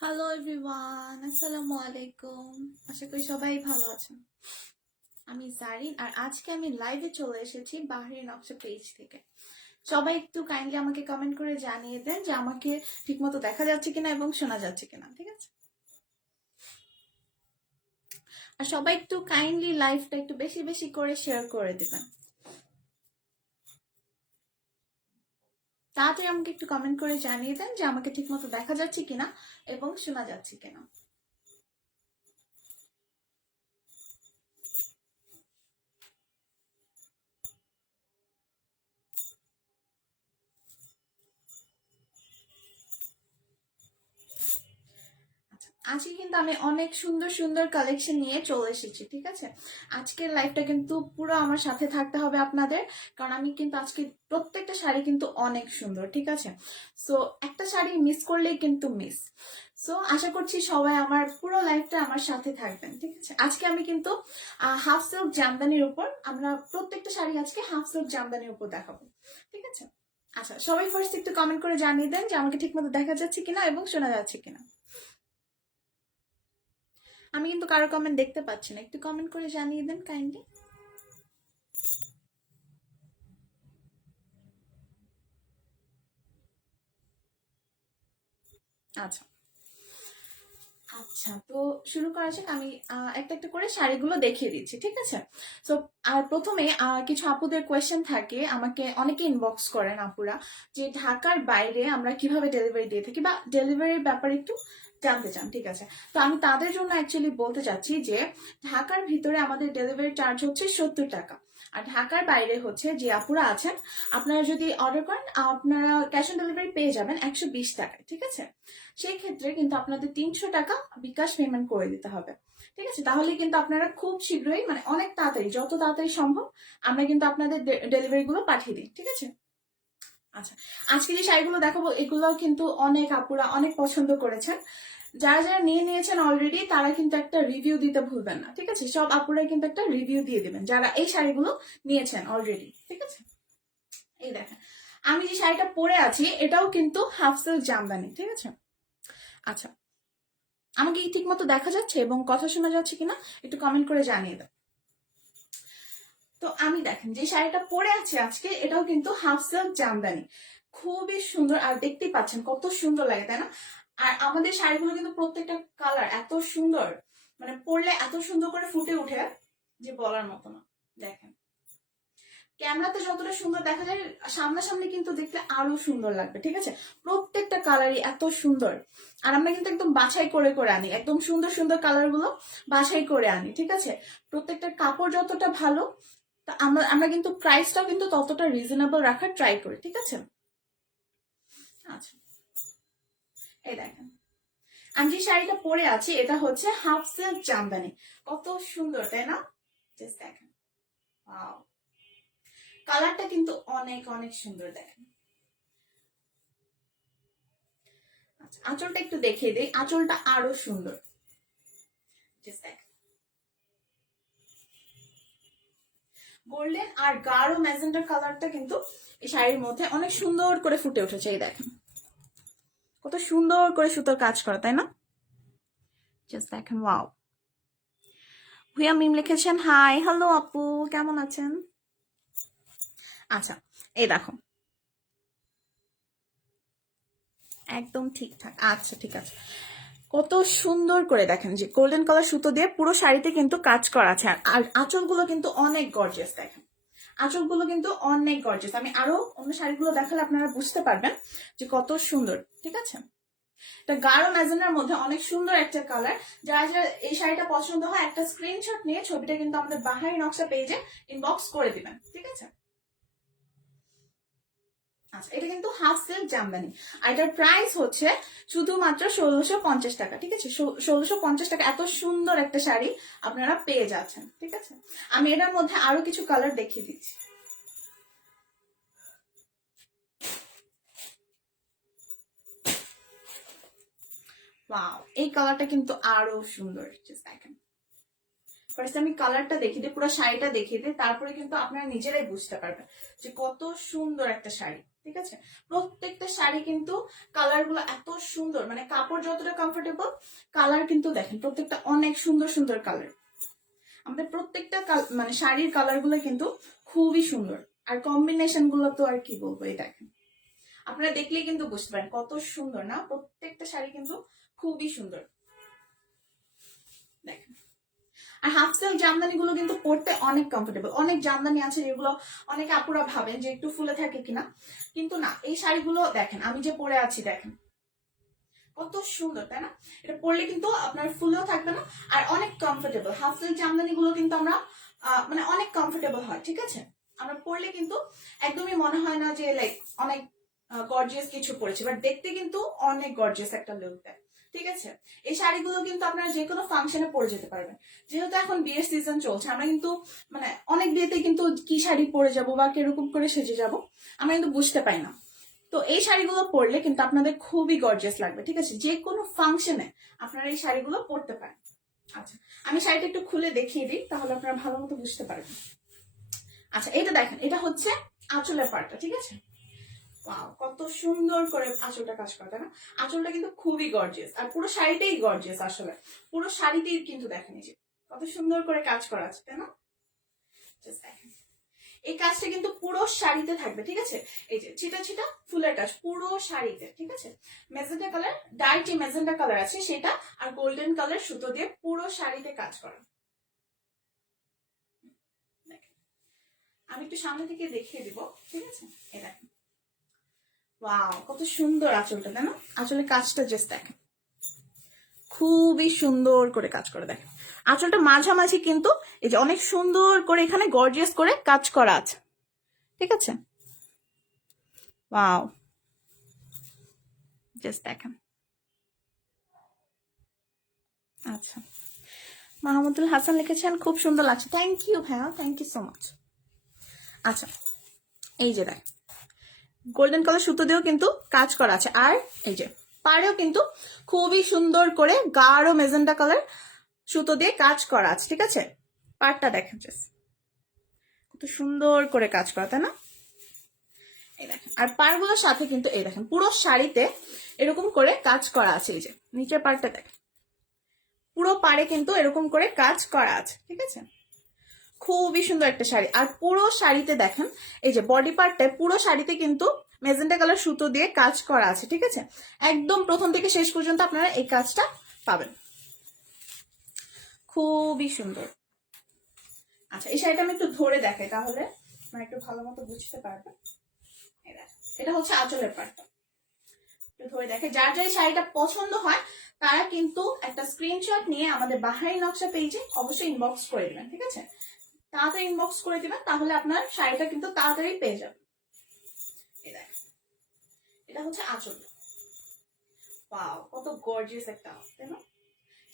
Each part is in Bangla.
হ্যালো এভরিওয়ান, আসসালামু আলাইকুম। আশা করি সবাই ভালো আছেন। আমি জারিন, আর আজকে আমি লাইভে চলে এসেছি বাহরিন নকশা পেজ থেকে। সবাই একটু কাইন্ডলি আমাকে কমেন্ট করে জানিয়ে দেন যে আমাকে ঠিকমতো দেখা যাচ্ছে কিনা এবং শোনা যাচ্ছে কিনা, ঠিক আছে? আর সবাই একটু কাইন্ডলি লাইভটা একটু বেশি বেশি করে শেয়ার করে দিবেন। তাড়াতাড়ি আমাকে একটু কমেন্ট করে জানিয়ে দেন যে আমাকে ঠিকমতো দেখা যাচ্ছে কিনা এবং শোনা যাচ্ছে কিনা। আজকে কিন্তু আমি অনেক সুন্দর সুন্দর কালেকশন নিয়ে চলে এসেছি, ঠিক আছে? আজকের লাইফটা কিন্তু পুরো আমার সাথে থাকতে হবে আপনাদের, কারণ আমি কিন্তু আজকে প্রত্যেকটা শাড়ি কিন্তু অনেক সুন্দর, ঠিক আছে? সো একটা শাড়ি মিস করলেই কিন্তু মিস। সো আশা করছি সবাই আমার পুরো লাইফটা আমার সাথে থাকবেন, ঠিক আছে? আজকে আমি কিন্তু হাফ সিল্ক জামদানির উপর, আমরা প্রত্যেকটা শাড়ি আজকে হাফ সিল্ক জামদানির উপর দেখাবো, ঠিক আছে? আচ্ছা, সবাই ফার্স্ট একটু কমেন্ট করে জানিয়ে দেন যে আমাকে ঠিকমতো দেখা যাচ্ছে কিনা এবং শোনা যাচ্ছে কিনা। আমি কিন্তু কারো কমেন্ট দেখতে পাচ্ছি না, একটু কমেন্ট করে জানিয়ে দেন কাইন্ডলি। আচ্ছা আচ্ছা, তো শুরু করা যাক। আমি একটা একটা করে শাড়িগুলো দেখিয়ে দিচ্ছি, ঠিক আছে? তো আর প্রথমে কিছু আপুদের কোয়েশ্চেন থাকে, আমাকে অনেকে ইনবক্স করেন আপুরা, যে ঢাকার বাইরে আমরা কিভাবে ডেলিভারি দিয়ে থাকি বা ডেলিভারির ব্যাপারে একটু জানতে চান, ঠিক আছে? তো আমি তাদের জন্য অ্যাকচুয়ালি বলতে চাচ্ছি যে ঢাকার ভিতরে আমাদের ডেলিভারি চার্জ হচ্ছে 70 টাকা, আর ঢাকার বাইরে হচ্ছে যে আপুরা আছেন, আপনারা যদি অর্ডার করেন আপনারা ক্যাশ অন ডেলিভারি পেয়ে যাবেন 120 টাকায়, ঠিক আছে? সেই ক্ষেত্রে কিন্তু আপনাদের 300 টাকা বিকাশ পেমেন্ট করে দিতে হবে, ঠিক আছে? তাহলে কিন্তু আপনারা খুব শীঘ্রই, মানে অনেক তাড়াতাড়ি, যত তাড়াতাড়ি সম্ভব আমরা কিন্তু আপনাদের ডেলিভারি গুলো পাঠিয়ে দিই, ঠিক আছে? আচ্ছা, আজকে যে শাড়িগুলো দেখাবো এগুলো কিন্তু অনেক আপুরা অনেক পছন্দ করেছেন। যারা যারা নিয়ে নিয়েছেন অলরেডি তারা কিন্তু একটা রিভিউ দিতে ভুলবেন না, ঠিক আছে? সব আপুরা কিন্তু একটা রিভিউ দিয়ে দিবেন যারা এই শাড়িগুলো নিয়েছেন অলরেডি, ঠিক আছে? এই দেখেন, আমি যে শাড়িটা পরে আছি এটাও কিন্তু হাফ সিল্ক জামদানি, ঠিক আছে? আচ্ছা, আমাকে কি ঠিক মতো দেখা যাচ্ছে এবং কথা শোনা যাচ্ছে কিনা একটু কমেন্ট করে জানিয়ে দাও। তো আমি দেখেন যে শাড়িটা পরে আছি আজকে, এটাও কিন্তু হাফ সিল্ক জামদানি, খুবই সুন্দর, আর দেখতেই পাচ্ছেন কত সুন্দর লাগে, তাই না? আর আমাদের শাড়িগুলো কিন্তু প্রত্যেকটা কালার এত সুন্দর, মানে পরলে এত সুন্দর করে ফুটে ওঠে যে বলার মতো না। দেখেন, ক্যামেরাতে যতটা সুন্দর দেখা যায় সামনাসামনি কিন্তু দেখতে আরো সুন্দর লাগবে, ঠিক আছে? প্রত্যেকটা কালারই এত সুন্দর, আর আমরা কিন্তু একদম বাছাই করে করে আনি, একদম সুন্দর সুন্দর কালার গুলো বাছাই করে আনি, ঠিক আছে? প্রত্যেকটা কাপড় যতটা ভালো, তা আমরা আমরা কিন্তু প্রাইসটাও কিন্তু ততটা রিজনেবল রাখার ট্রাই করি, ঠিক আছে? আচ্ছা, এই দেখেন, আমি যে শাড়িটা পরে আছি এটা হচ্ছে হাফ সিল্ক জামদানি, কত সুন্দর তাই না? জাস্ট দেখেন, ওয়াও, কালারটা কিন্তু অনেক অনেক সুন্দর, দেখেন। আচ্ছা, আঁচলটা একটু দেখিয়ে দিই, আঁচলটা আরো সুন্দর, জাস্ট দেখেন, গোল্ডেন আর গাঢ় ম্যাজেন্টার কালারটা কিন্তু এই শাড়ির মধ্যে অনেক সুন্দর করে ফুটে উঠেছে, এই দেখেন কত সুন্দর করে সুতোর কাজ করা, তাই না? জাস্ট দেখেন, ওয়াও। ভুয়া মিম লিখেছেন হাই, হ্যালো আপু, কেমন আছেন? আচ্ছা, এই দেখো, একদম ঠিকঠাক, আচ্ছা ঠিক আছে। কত সুন্দর করে দেখেন যে গোল্ডেন কালার সুতো দিয়ে পুরো শাড়িতে কিন্তু কাজ করা আছে, আর আঁচলগুলো কিন্তু অনেক গর্জিয়াস, দেখেন আঁচলগুলো কিন্তু অনেক গর্জিয়াস। আমি আরো অন্য শাড়িগুলো দেখালে আপনারা বুঝতে পারবেন যে কত সুন্দর, ঠিক আছে? এটা গাঢ় ম্যাজেন্টার মধ্যে অনেক সুন্দর একটা কালার। যারা যারা এই শাড়িটা পছন্দ হয় একটা স্ক্রিনশট নিয়ে ছবিটা কিন্তু আমাদের বাহারি নকশা পেজে ইনবক্স করে দিবেন, ঠিক আছে? আচ্ছা, এটা কিন্তু হাফ সিল্ক জামদানি, আর এটার প্রাইস হচ্ছে শুধুমাত্র 1650 টাকা, ঠিক আছে? 1650 টাকা এত সুন্দর একটা শাড়ি আপনারা পেয়ে যাচ্ছেন, ঠিক আছে? আমি এটার মধ্যে আরো কিছু কালার দেখিয়ে দিচ্ছি। ওয়াও, এই কালারটা কিন্তু আরো সুন্দর, জাস্ট দেখেন। ফার্স্ট আমি কালারটা দেখিয়ে দিই, পুরো শাড়িটা দেখিয়ে দিই, তারপরে কিন্তু আপনারা নিজেরাই বুঝতে পারবেন যে কত সুন্দর একটা শাড়ি, ঠিক আছে। প্রত্যেকটা শাড়ি কিন্তু কালার গুলো এত সুন্দর, মানে কাপড় যতটা কমফোর্টেবল, কালার কিন্তু দেখেন প্রত্যেকটা অনেক সুন্দর সুন্দর কালার। আমাদের প্রত্যেকটা মানে শাড়ির কালার গুলো কিন্তু খুবই সুন্দর, আর কম্বিনেশন গুলো তো আর কি বলবো, এই দেখেন আপনারা দেখলেই কিন্তু বুঝতে পারেন কত সুন্দর না, প্রত্যেকটা শাড়ি কিন্তু খুবই সুন্দর দেখেন। আর হাফ সিল্ক জামদানি গুলো কিন্তু পরতে অনেক কমফোর্টেবল। অনেক জামদানি আছে যেগুলো অনেকে আপুরা ভাবেন যে একটু ফুলে থাকে কিনা, কিন্তু না, এই শাড়িগুলো দেখেন আমি যে পরে আছি দেখেন কত সুন্দর, তাই না? এটা পরলে কিন্তু আপনার ফুলেও থাকবে না, আর অনেক কমফোর্টেবল। হাফ সিল্ক জামদানি গুলো কিন্তু আমরা মানে অনেক কমফোর্টেবল হয়, ঠিক আছে। আমরা পরলে কিন্তু একদমই মনে হয় না যে লাইক অনেক গর্জিয়াস কিছু পরেছে, বাট দেখতে কিন্তু অনেক গর্জিয়াস একটা লুক দেয়, ঠিক আছে। এই শাড়িগুলো কিন্তু আপনারা যে কোনো ফাংশনে পরে যেতে পারবেন। যেহেতু এখন বিয়ের সিজন চলছে, আমরা কিন্তু মানে অনেক বিয়েতে কিন্তু কি শাড়ি পরে যাব বা কিরকম করে সেজে যাব আমরা কিন্তু বুঝতে পাই না। তো এই শাড়িগুলো পরলে কিন্তু আপনাদের খুবই গর্জিয়াস লাগবে, ঠিক আছে। যে কোনো ফাংশনে আপনারা এই শাড়িগুলো পরতে পারেন। আচ্ছা, আমি শাড়িটা একটু খুলে দেখিয়ে দিই, তাহলে আপনারা ভালো মতো বুঝতে পারবেন। আচ্ছা, এটা দেখেন, এটা হচ্ছে আঁচলের পার্টটা, ঠিক আছে। ওয়াও, কত সুন্দর করে আঁচলটা কাজ করা, তাই না? আঁচলটা কিন্তু খুবই গর্জিয়াস, আর পুরো শাড়িটাই গর্জিয়াস। আসলে পুরো শাড়িতেই কিন্তু দেখেন এই যে কত সুন্দর করে কাজ করা আছে, তাই না? জাস্ট দেখেন, এই কাজটা কিন্তু পুরো শাড়িতে থাকবে, ঠিক আছে। এই যে ছিটা ছিটা ফুলের কাজ পুরো শাড়িতে, ঠিক আছে। মেজেন্টা কালার, ডার্ক যে মেজেন্টা কালার আছে সেটা, আর গোল্ডেন কালার সুতো দিয়ে পুরো শাড়িতে কাজ করা। আমি একটু সামনে থেকে দেখিয়ে দিব, ঠিক আছে। এই দেখেন, ওয়াও, কত সুন্দর আঁচলটা, তাই না? আঁচলের কাজটা জাস্ট দেখেন, খুবই সুন্দর করে কাজ করে দেখেন। আঁচলটা মাঝামাঝি কিন্তু এই যে অনেক সুন্দর করে এখানে গর্জিয়াস করে কাজ করা আছে, ঠিক আছে। ওয়াও, জাস্ট দেখেন। আচ্ছা, মাহমুদুল হাসান লিখেছেন খুব সুন্দর লাগছে, থ্যাংক ইউ ভাইয়া, থ্যাংক ইউ সো মাচ। আচ্ছা, এই যে দেখ গোল্ডেন কালার সুতো দিয়েও কিন্তু কাজ করা আছে, আর এই যে পাড়েও কিন্তু খুবই সুন্দর করে গাঢ় মেজেন্টা কালার সুতো দিয়ে কাজ করা আছে, ঠিক আছে। পাড়টা দেখেন কত সুন্দর করে কাজ করা, তাই না? এই দেখেন, আর পাড়গুলোর সাথে কিন্তু এই দেখেন পুরো শাড়িতে এরকম করে কাজ করা আছে। এই যে নিচের পাড়টা দেখেন, পুরো পাড়ে কিন্তু এরকম করে কাজ করা আছে, ঠিক আছে। খুবই সুন্দর একটা শাড়ি। আর পুরো শাড়িতে দেখেন এই যে বডি পার্টটা পুরো শাড়িতে কিন্তু মেজেন্টা কালার সুতো দিয়ে কাজ করা আছে, ঠিক আছে। একদম প্রথম থেকে শেষ পর্যন্ত আপনারা এই কাজটা পাবেন, খুবই সুন্দর। আচ্ছা, এই শাড়িটা আমি একটু ধরে দেখাই, তাহলে মানে একটু ভালো মতো বুঝতে পারবেন। এটা হচ্ছে আঁচলের পার্টটা, একটু ধরে দেখে। যার যার শাড়িটা পছন্দ হয় তারা কিন্তু একটা স্ক্রিনশট নিয়ে আমাদের বাহারি নকশা পেজে অবশ্যই ইনবক্স করে দিবেন, ঠিক আছে। তাড়াতাড়ি ইনবক্স করে দিবেন, তাহলে আপনার শাড়িটা কিন্তু তাড়াতাড়ি পেয়ে যাবেন। এটা হচ্ছে আঁচল। ওয়াও, কত গর্জিয়াস একটা, তাই না?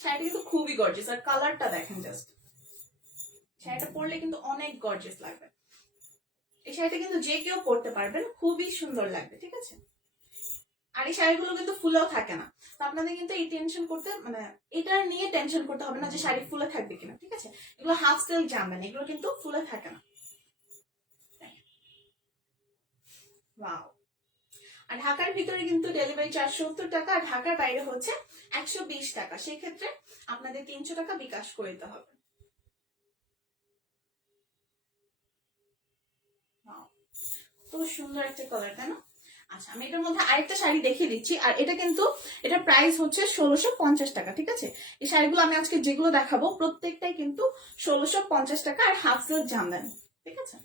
শাড়িটা কিন্তু খুবই গর্জিয়াস, আর কালারটা দেখেন জাস্ট। শাড়িটা পরলে কিন্তু অনেক গর্জিয়াস লাগবে। এই শাড়িটা কিন্তু যে কেউ পরতে পারবেন, খুবই সুন্দর লাগবে, ঠিক আছে। আর এই শাড়িগুলো কিন্তু ফুলেও থাকে না, তো আপনাদের কিন্তু এই টেনশন করতে মানে এটা নিয়ে টেনশন করতে হবে না যে শাড়ি ফুলে থাকবে কিনা, ঠিক আছে। এগুলো হাফ সিল্ক জামদানি, এগুলো কিন্তু ফুলে থাকে না। ওয়াও, আর ঢাকার ভিতরে কিন্তু ডেলিভারি চার্জ 70 টাকা, আর ঢাকার বাইরে হচ্ছে 120 টাকা। সেক্ষেত্রে আপনাদের 300 টাকা বিকাশ করে দিতে হবে। তো সুন্দর একটা কালার, তাই না? আচ্ছা, আমি এটার মধ্যে আরেকটা শাড়ি দেখিয়ে দিচ্ছি, আর এটা কিন্তু এটার প্রাইস হচ্ছে 1650 টাকা, ঠিক আছে। এই শাড়িগুলো আমি আজকে যেগুলো দেখাবো প্রত্যেকটাই কিন্তু 1650 টাকা, আর হাফ সিল্ক জামদানি, ঠিক আছে।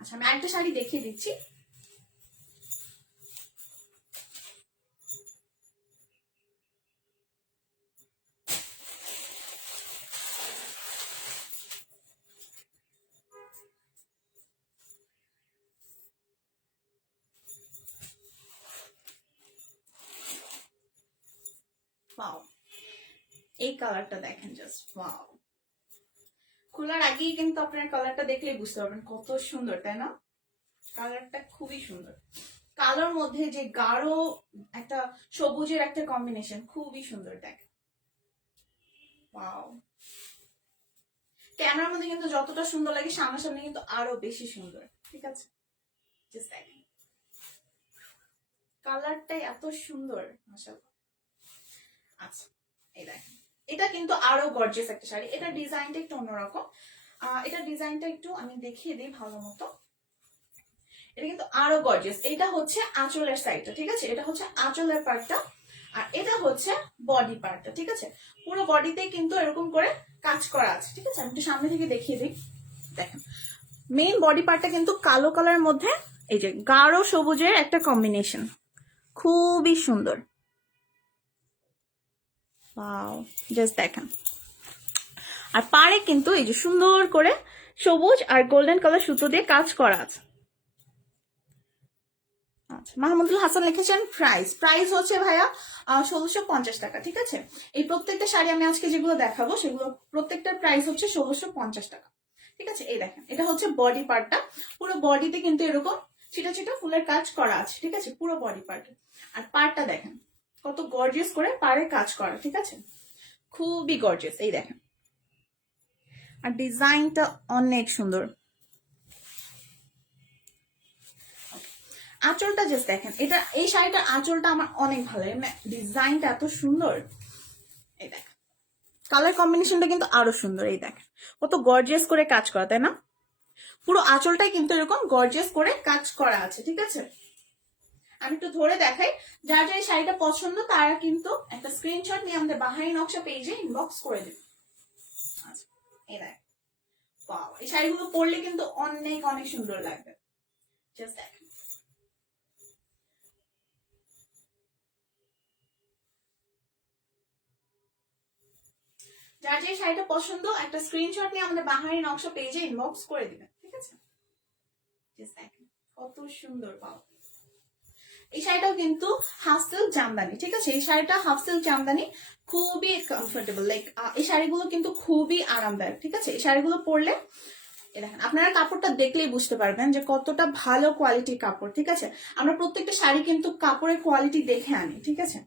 আচ্ছা, আমি আরেকটা শাড়ি দেখিয়ে দিচ্ছি। ওয়াও, এই কালারটা দেখেন জাস্ট, ওয়াও। খোলার আগেই কিন্তু আপনার কালারটা দেখলেই বুঝতে পারবেন কত সুন্দর, তাই না? কালারটা খুবই সুন্দর। কালোর মধ্যে যে গাঢ় একটা সবুজের একটা কম্বিনেশন, খুবই সুন্দর দেখেন। ওয়াও, ক্যামেরার মধ্যে কিন্তু যতটা সুন্দর লাগে সামনাসামনি কিন্তু আরো বেশি সুন্দর, ঠিক আছে। জাস্ট দেখেন, কালারটাই এত সুন্দর মাশাআল্লাহ। আচ্ছা এই দেখেন, এটা কিন্তু আরো গর্জিয়াস একটা শাড়ি। এটা ডিজাইনটা একটু অন্যরকম। এটা ডিজাইনটা একটু আমি দেখিয়ে দিই ভালো মতো। এটা কিন্তু আরো গর্জিয়াস। এটা হচ্ছে আঁচলের সাইডটা, ঠিক আছে? এটা হচ্ছে আঁচলের পার্টটা, আর এটা হচ্ছে বডি পার্টটা, ঠিক আছে? পুরো বডিতে কিন্তু এরকম করে কাজ করা আছে, ঠিক আছে? আমি একটু সামনে থেকে দেখিয়ে দিই। দেখেন, মেইন বডি পার্টটা কিন্তু কালো কালারের মধ্যে এই যে গাঢ় সবুজের একটা কম্বিনেশন, খুবই সুন্দর। ওয়াও, জাস্ট দেখেন। আর পাড়ে কিন্তু এই যে সুন্দর করে সবুজ আর গোল্ডেন কালার সুতো দিয়ে কাজ করা আছে। আচ্ছা, মাহমুদুল হাসান লিখেছেন প্রাইস হচ্ছে ভাইয়া 1650 টাকা, ঠিক আছে? এই প্রত্যেকটা শাড়ি আমি আজকে যেগুলো দেখাবো সেগুলো প্রত্যেকটার প্রাইস হচ্ছে 1650 টাকা, ঠিক আছে? এই দেখেন, এটা হচ্ছে বডি পার্টটা। পুরো বডিতে কিন্তু এরকম ছিটা ছিটা ফুলের কাজ করা আছে, ঠিক আছে? পুরো বডি পার্টে। আর পার্টটা দেখেন কত গর্জিয়াস করে পাড়ে কাজ করা, ঠিক আছে? খুবই গর্জিয়াস, এই দেখেন। আর ডিজাইনটা অনেক সুন্দর। আঁচলটা জাস্ট দেখেন, এটা এই শাড়িটার আঁচলটা আমার অনেক ভালো লাগে, মানে ডিজাইনটা এত সুন্দর। এই দেখেন, কালার কম্বিনেশনটা কিন্তু আরো সুন্দর। এই দেখেন কত গর্জিয়াস করে কাজ করা, তাই না? পুরো আঁচলটাই কিন্তু এরকম গর্জিয়াস করে কাজ করা আছে, ঠিক আছে? আমি একটু ধরে দেখাই। যার যার এই শাড়িটা পছন্দ তারা কিন্তু একটা স্ক্রিনশট নিয়ে আমাদের বাহারি নকশা পেজে ইনবক্স করে দেবে। আচ্ছা, এই দেখ, ওয়াও, এই শাড়িগুলো পরলে কিন্তু অনেক অনেক সুন্দর লাগবে। জাস্ট দেখেন, যার যে শাড়িটা পছন্দ একটা স্ক্রিনশট নিয়ে আমাদের বাহারি নকশা পেজে ইনবক্স করে দিবেন, ঠিক আছে? জাস্ট দেখেন কত সুন্দর। পাও, এই শাড়িটাও কিন্তু হাফ সিল্ক জামদানি, ঠিক আছে? এই শাড়িটা হাফ সিল্ক জামদানি, খুবই কমফোর্টেবল। লাইক এই শাড়িগুলো কিন্তু খুবই আরামদায়ক, ঠিক আছে? এই শাড়িগুলো পরলে দেখেন, আপনারা কাপড়টা দেখলেই বুঝতে পারবেন যে কতটা ভালো কোয়ালিটির কাপড়, ঠিক আছে? আমরা প্রত্যেকটা শাড়ি কিন্তু কাপড়ের কোয়ালিটি দেখে আনি, ঠিক আছে?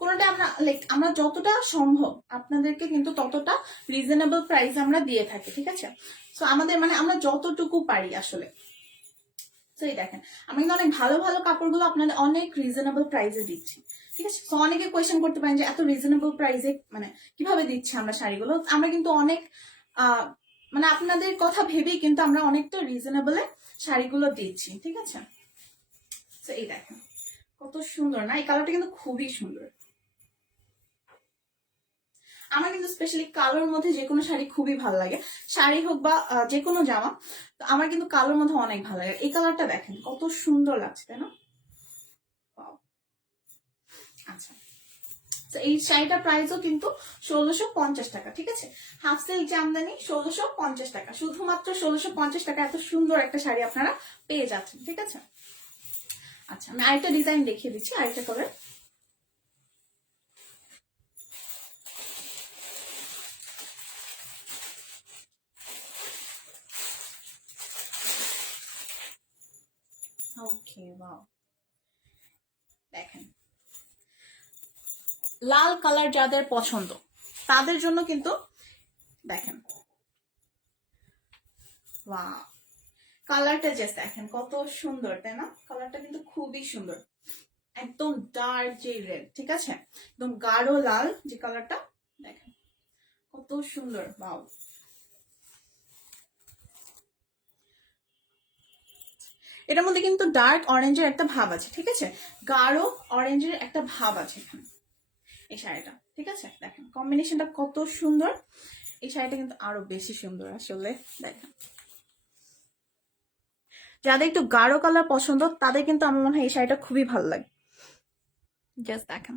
কোনোটা আমরা লাইক আমরা যতটা সম্ভব আপনাদেরকে কিন্তু ততটা রিজনেবল প্রাইস আমরা দিয়ে থাকি, ঠিক আছে? সো আমাদের মানে আমরা যতটুকু পারি আসলে। তো এই দেখেন, আমি কিন্তু অনেক ভালো ভালো কাপড়গুলো আপনাদের অনেক রিজনেবল প্রাইসে দিচ্ছি, ঠিক আছে? তো অনেকে কোয়েশ্চেন করতে পারেন যে এত রিজনেবল প্রাইসে মানে কিভাবে দিচ্ছি আমরা শাড়িগুলো। আমরা কিন্তু অনেক মানে আপনাদের কথা ভেবেই কিন্তু আমরা অনেকটা রিজনেবলে শাড়িগুলো দিচ্ছি, ঠিক আছে? তো এই দেখেন কত সুন্দর না? এই কালারটা কিন্তু খুবই সুন্দর। আমার কিন্তু স্পেশালি কালোর মধ্যে যে কোনো শাড়ি খুবই ভালো লাগে, শাড়ি হোক বা যে কোনো জামা। তো আমার কিন্তু কালোর মধ্যে অনেক ভালো লাগে। এই কালারটা দেখেন কত সুন্দর লাগছে, তাই না? আচ্ছা, তো এই শাড়িটার প্রাইসও কিন্তু 1650 টাকা, ঠিক আছে? হাফ সিল্ক জামদানি 1650 টাকা, শুধুমাত্র 1650 টাকা এত সুন্দর একটা শাড়ি আপনারা পেয়ে যাচ্ছেন, ঠিক আছে? আচ্ছা, আমি আরেকটা ডিজাইন দেখিয়ে দিচ্ছি, আরেকটা কালার। ওকে, ওয়াও, দেখেন লাল কালার যাদের পছন্দ তাদের জন্য কিন্তু দেখেন, ওয়াও, কালারটা জাস্ট দেখেন কত সুন্দর, তাই না? কালারটা কিন্তু খুবই সুন্দর, একদম ডার্ক যে রেড, ঠিক আছে? একদম গাঢ় লাল যে কালারটা, দেখেন কত সুন্দর। ওয়াও, এটার মধ্যে কিন্তু ডার্ক অরেঞ্জের একটা ভাব আছে, ঠিক আছে? গাঢ় অরেঞ্জের একটা ভাব আছে এখানে এই শাড়িটা, ঠিক আছে? দেখেন কম্বিনেশনটা কত সুন্দর। এই শাড়িটা কিন্তু আরো বেশি সুন্দর আসলে। দেখেন, যাদের একটু গাঢ় কালার পছন্দ তাদের কিন্তু আমার মনে হয় এই শাড়িটা খুবই ভালো লাগে। জাস্ট দেখেন,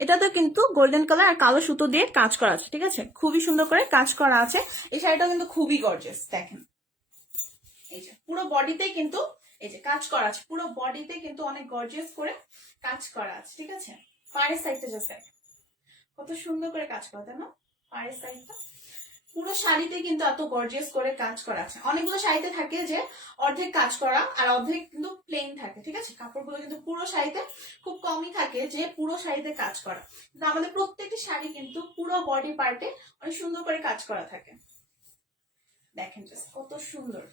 এটাতে কিন্তু গোল্ডেন কালার আর কালো সুতো দিয়ে কাজ করা আছে, ঠিক আছে? খুবই সুন্দর করে কাজ করা আছে। এই শাড়িটা কিন্তু খুবই গর্জিয়াস। দেখেন, এই যে পুরো বডিতে কিন্তু এই যে কাজ করা আছে, পুরো বডিতে কিন্তু অনেক গর্জিয়াস করে কাজ করা আছে, ঠিক আছে? পায়ের সাইডটা জাস্ট দেখেন কত সুন্দর করে কাজ করা, তাই না? পায়ের সাইডটা পুরো শাড়িতে কিন্তু এত গর্জিয়াস করে কাজ করা আছে। অনেকগুলো শাড়িতে থাকে যে অর্ধেক কাজ করা আর অর্ধেক কিন্তু প্লেন থাকে, ঠিক আছে? কাপড়গুলো কিন্তু পুরো শাড়িতে খুব কমই থাকে যে পুরো শাড়িতে কাজ করা, কিন্তু আমাদের প্রত্যেকটি শাড়ি কিন্তু পুরো বডি পার্টে অনেক সুন্দর করে কাজ করা থাকে। দেখেন জাস্ট কত সুন্দর।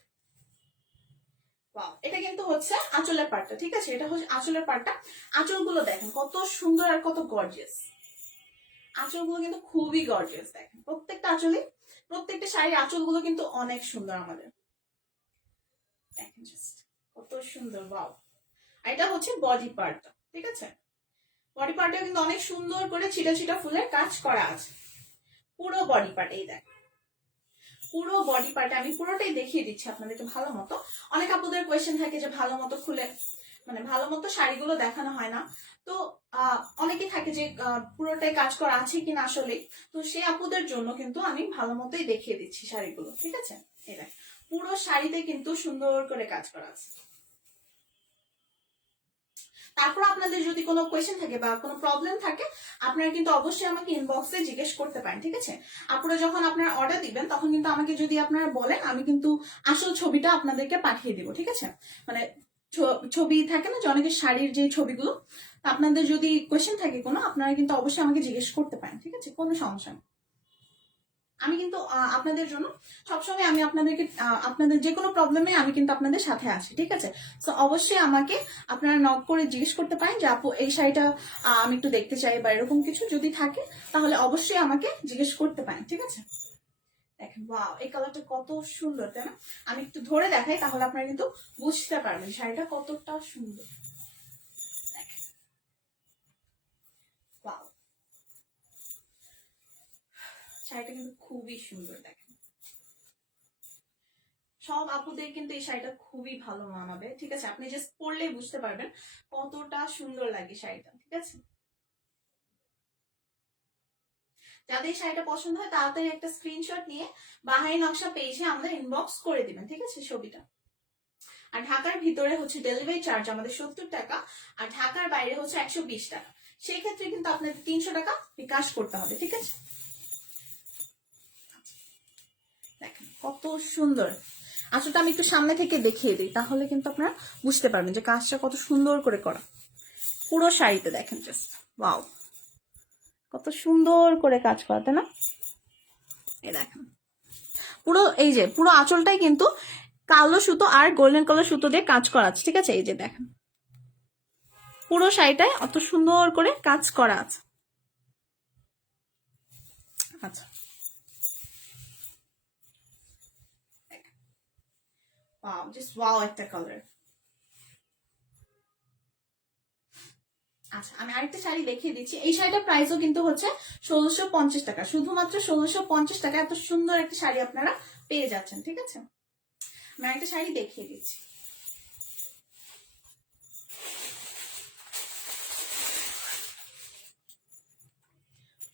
বাহ, এটা কিন্তু হচ্ছে আঁচলের পাটটা, ঠিক আছে? এটা হচ্ছে আঁচলের পাটটা। আঁচলগুলো দেখেন কত সুন্দর আর কত গর্জিয়াস। আঁচলগুলো কিন্তু খুবই গর্জিয়াস, দেখেন প্রত্যেকটা আঁচলে, প্রত্যেকটা শাড়ির আঁচলগুলো কিন্তু অনেক সুন্দর আমাদের। দেখেন জাস্ট কত সুন্দর, ওয়াও। আর এটা হচ্ছে বডি পার্টটা, ঠিক আছে? বডি পার্টে কিন্তু অনেক সুন্দর করে ছিটা ছিটা ফুলের কাজ করা আছে পুরো বডি পার্টে। এই দেখ, পুরো বডি পার্টে আমি পুরোটাই দেখিয়ে দিচ্ছি আপনাদেরকে ভালো মতো। অনেক আপুদের কোয়েশ্চেন থাকে যে ভালো মতো খুলে, মানে ভালো মতো শাড়িগুলো দেখানো হয় না। তো অনেকে থাকে যে পুরোটাই কাজ করা আছে কিনা আসলে। তো সেই আপুদের জন্য কিন্তু আমি ভালো মতোই দেখিয়ে দিচ্ছি শাড়িগুলো, ঠিক আছে? এই দেখ, পুরো শাড়িতে কিন্তু সুন্দর করে কাজ করা আছে। তারপর আপনাদের যদি কোনো কোয়েশ্চেন থাকে বা কোনো প্রবলেম থাকে, আপনারা কিন্তু অবশ্যই আমাকে ইনবক্সে জিজ্ঞেস করতে পারেন, ঠিক আছে? আপনারা যখন আপনারা অর্ডার দিবেন তখন কিন্তু আমাকে যদি আপনারা বলেন, আমি কিন্তু আসল ছবিটা আপনাদেরকে পাঠিয়ে দিব, ঠিক আছে? মানে ছবি থাকে না যে অনেকের শাড়ির যে ছবিগুলো, আপনাদের যদি কোয়েশ্চেন থাকে কোনো, আপনারা কিন্তু অবশ্যই আমাকে জিজ্ঞেস করতে পারেন, ঠিক আছে? কোনো সমস্যা নেই। আমি কিন্তু আপনাদের জন্য সবসময়, আমি আপনাদেরকে আপনাদের যে কোনো প্রবলেমে আমি কিন্তু আপনাদের সাথে আছি, ঠিক আছে? তো অবশ্যই আমাকে আপনারা নক করে জিজ্ঞেস করতে পারেন যে আপু এই শাড়িটা আমি একটু দেখতে চাই, বা এরকম কিছু যদি থাকে তাহলে অবশ্যই আমাকে জিজ্ঞেস করতে পারেন, ঠিক আছে? দেখেন, ওয়াও, এই কালারটা কত সুন্দর, তাই না? আমি একটু ধরে দেখাই তাহলে আপনারা কিন্তু বুঝতে পারবেন শাড়িটা কতটা সুন্দর। দেখেন, ওয়াও, শাড়িটা কিন্তু খুবই সুন্দর। দেখেন, সব আপুদের কিন্তু এই শাড়িটা খুবই ভালো মানাবে, ঠিক আছে? আপনি জাস্ট পরলেই বুঝতে পারবেন কতটা সুন্দর লাগে শাড়িটা, ঠিক আছে? যাদের এই শাড়িটা পছন্দ হয় তাড়াতাড়ি একটা স্ক্রিনশট নিয়ে বাহারি নকশা পেজে আমাদের ইনবক্স করে দিবেন, ঠিক আছে, ছবিটা। আর ঢাকার ভিতরে হচ্ছে ডেলিভারি চার্জ আমাদের 70 টাকা, আর ঢাকার বাইরে হচ্ছে 120 টাকা। সেই ক্ষেত্রে কিন্তু আপনাদের 300 টাকা বিকাশ করতে হবে, ঠিক আছে? দেখেন কত সুন্দর। আসলে আমি একটু সামনে থেকে দেখিয়ে দিই তাহলে কিন্তু আপনারা বুঝতে পারবেন যে কাজটা কত সুন্দর করে করা পুরো শাড়িতে। দেখেন জাস্ট, ওয়াও, কত সুন্দর করে কাজ করা, তাই না? এই দেখেন, পুরো এই যে পুরো আঁচলটাই কিন্তু কালো সুতো আর গোল্ডেন কালার সুতো দিয়ে কাজ করা আছে, ঠিক আছে? এই যে দেখেন, পুরো শাড়িটায় অত সুন্দর করে কাজ করা আছে। আচ্ছা, ওয়াও, জাস্ট ওয়াও একটা কালার। আচ্ছা, আমি আরেকটা শাড়ি দেখিয়ে দিচ্ছি। এই শাড়িটার প্রাইসও কিন্তু হচ্ছে 1650 টাকা, শুধুমাত্র 1650 টাকা এত সুন্দর একটা শাড়ি আপনারা পেয়ে যাচ্ছেন, ঠিক আছে? আমি আরেকটা শাড়ি দেখিয়ে দিচ্ছি।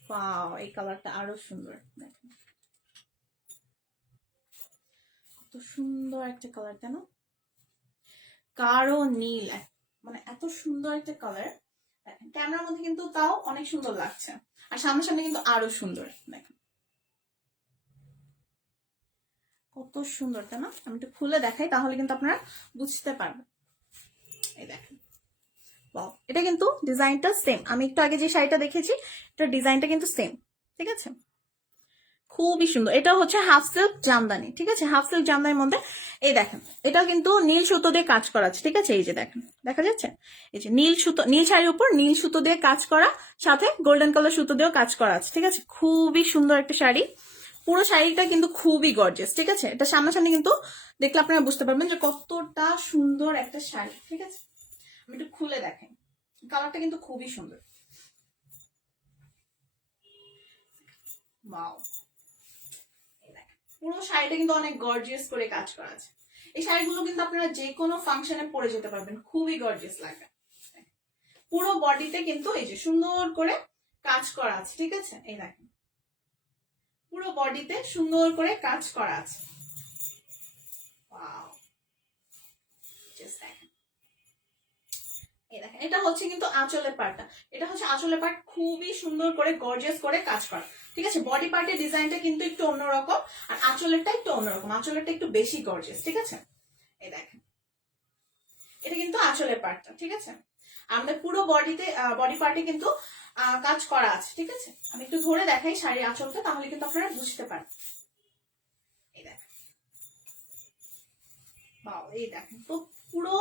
ওয়াও, এই কালারটা আরো সুন্দর। দেখেন কত সুন্দর একটা কালার, তাই না? গাঢ় নীল, মানে এত সুন্দর একটা কালার। দেখেন ক্যামেরার মধ্যে কিন্তু তাও অনেক সুন্দর লাগছে, আর সামনে কিন্তু আরো সুন্দর। দেখেন কত সুন্দর, তাই না? আমি একটু খুলে দেখাই তাহলে কিন্তু আপনারা বুঝতে পারবেন। এই দেখেন, ওয়াও, এটা কিন্তু ডিজাইনটা সেম, আমি একটু আগে যে শাড়িটা দেখেছি এটা ডিজাইনটা কিন্তু সেম, ঠিক আছে? খুবই সুন্দর। এটা হচ্ছে হাফ সিল্ক জামদানি, ঠিক আছে? হাফ সিল্ক জামদানির মধ্যে এই দেখেন, এটা কিন্তু নীল সুতো দিয়ে কাজ করা আছে, ঠিক আছে? এই যে দেখেন, দেখা যাচ্ছে? এই যে নীল সুতো, নীল শাড়ির উপর নীল সুতো দিয়ে কাজ করা, সাথে গোল্ডেন কালার সুতো দিয়েও কাজ করা আছে, ঠিক আছে? খুবই সুন্দর একটা শাড়ি। পুরো শাড়িটা কিন্তু খুবই গর্জিয়াস, ঠিক আছে? এটা সামনাসামনি কিন্তু দেখলে আপনারা বুঝতে পারবেন যে কতটা সুন্দর একটা শাড়ি, ঠিক আছে? আমি একটু খুলে দেখাই, কালারটা কিন্তু খুবই সুন্দর। ওয়াও, পুরো শাড়িটা কিন্তু অনেক গর্জিয়াস করে কাজ করা আছে। এই শাড়িগুলো কিন্তু আপনারা যে কোনো ফাংশনে পরে যেতে পারবেন, খুবই গর্জিয়াস লাগে। পুরো বডিতে কিন্তু এই যে সুন্দর করে কাজ করা আছে, ঠিক আছে? এই দেখেন, পুরো বডিতে সুন্দর করে কাজ করা আছে। ওয়াও, জাস্ট দেখেন, এই দেখেন, এটা হচ্ছে কিন্তু আঁচলের পার্টটা। এটা হচ্ছে আঁচলের পার্ট, খুবই সুন্দর করে গর্জিয়াস করে কাজ করা, ঠিক আছে? বডি পার্টের ডিজাইনটা কিন্তু একটু অন্যরকম, আর আঁচলেরটা একটু অন্যরকম, আঁচলেরটা একটু বেশি গর্জিয়াস, ঠিক আছে? এই দেখেন, এটা কিন্তু আঁচলের পার্টটা, ঠিক আছে? আমাদের পুরো বডিতে, বডি পার্টে কিন্তু কাজ করা আছে, ঠিক আছে? আমি একটু ধরে দেখাই শাড়ির আঁচলটা তাহলে কিন্তু আপনারা বুঝতে পারেন। এই দেখেন, বাও, এই দেখেন পুরো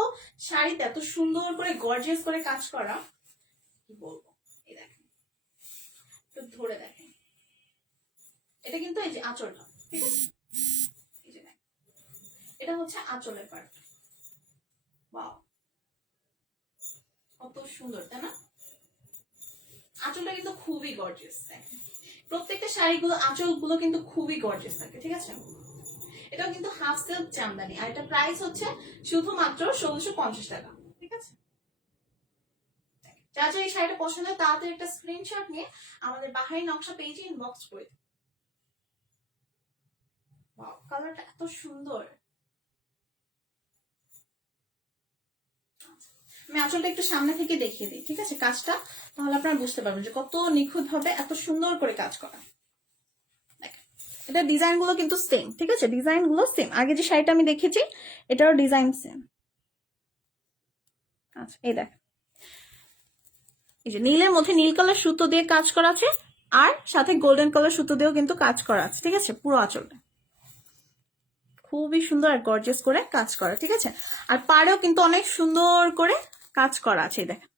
শাড়িতে এত সুন্দর করে গর্জিয়াস করে কাজ করা, কি বলবো। এই দেখেন, একটু ধরে দেখেন, এটা কিন্তু এই যে আঁচলটা, ঠিক আছে, এই যে দেখেন, এটা হচ্ছে আঁচলের পার্ট। ওয়াও, কত সুন্দর তাই না? আঁচলটা কিন্তু খুবই গর্জিয়াস। দেখেন প্রত্যেকটা শাড়িগুলো আঁচলগুলো কিন্তু খুবই গর্জিয়াস থাকে, ঠিক আছে। এটাও কিন্তু হাফ সিল্ক জামদানি, আর এটা প্রাইস হচ্ছে শুধুমাত্র 1650 টাকা, ঠিক আছে। যা যা এই শাড়িটা পছন্দ হয় তাড়াতাড়ি একটা স্ক্রিনশট নিয়ে আমাদের বাহারি নকশা পেজে ইনবক্স করে দিন। ওয়াও, কালারটা এত সুন্দর। আমি আঁচলটা একটু সামনে থেকে দেখিয়ে দিই, ঠিক আছে, কাজটা, তাহলে আপনারা বুঝতে পারবেন যে কত নিখুঁত ভাবে এত সুন্দর করে কাজ করা। এটা ডিজাইন গুলো কিন্তু সেম, ঠিক আছে, ডিজাইন গুলো সেম। আগে যে শাড়িটা আমি দেখেছি এটারও ডিজাইন সেম। আচ্ছা, এই দেখ, এই যে নীলের মধ্যে নীল কালার সুতো দিয়ে কাজ করা আছে, আর সাথে গোল্ডেন কালার সুতো দিয়েও কিন্তু কাজ করা আছে, ঠিক আছে। পুরো আঁচলটা খুবই সুন্দর আর গর্জিয়াস করে কাজ করা, ঠিক আছে। আর পাড়েও কিন্তু অনেক সুন্দর করে কাজ করা আছে, দেখেন।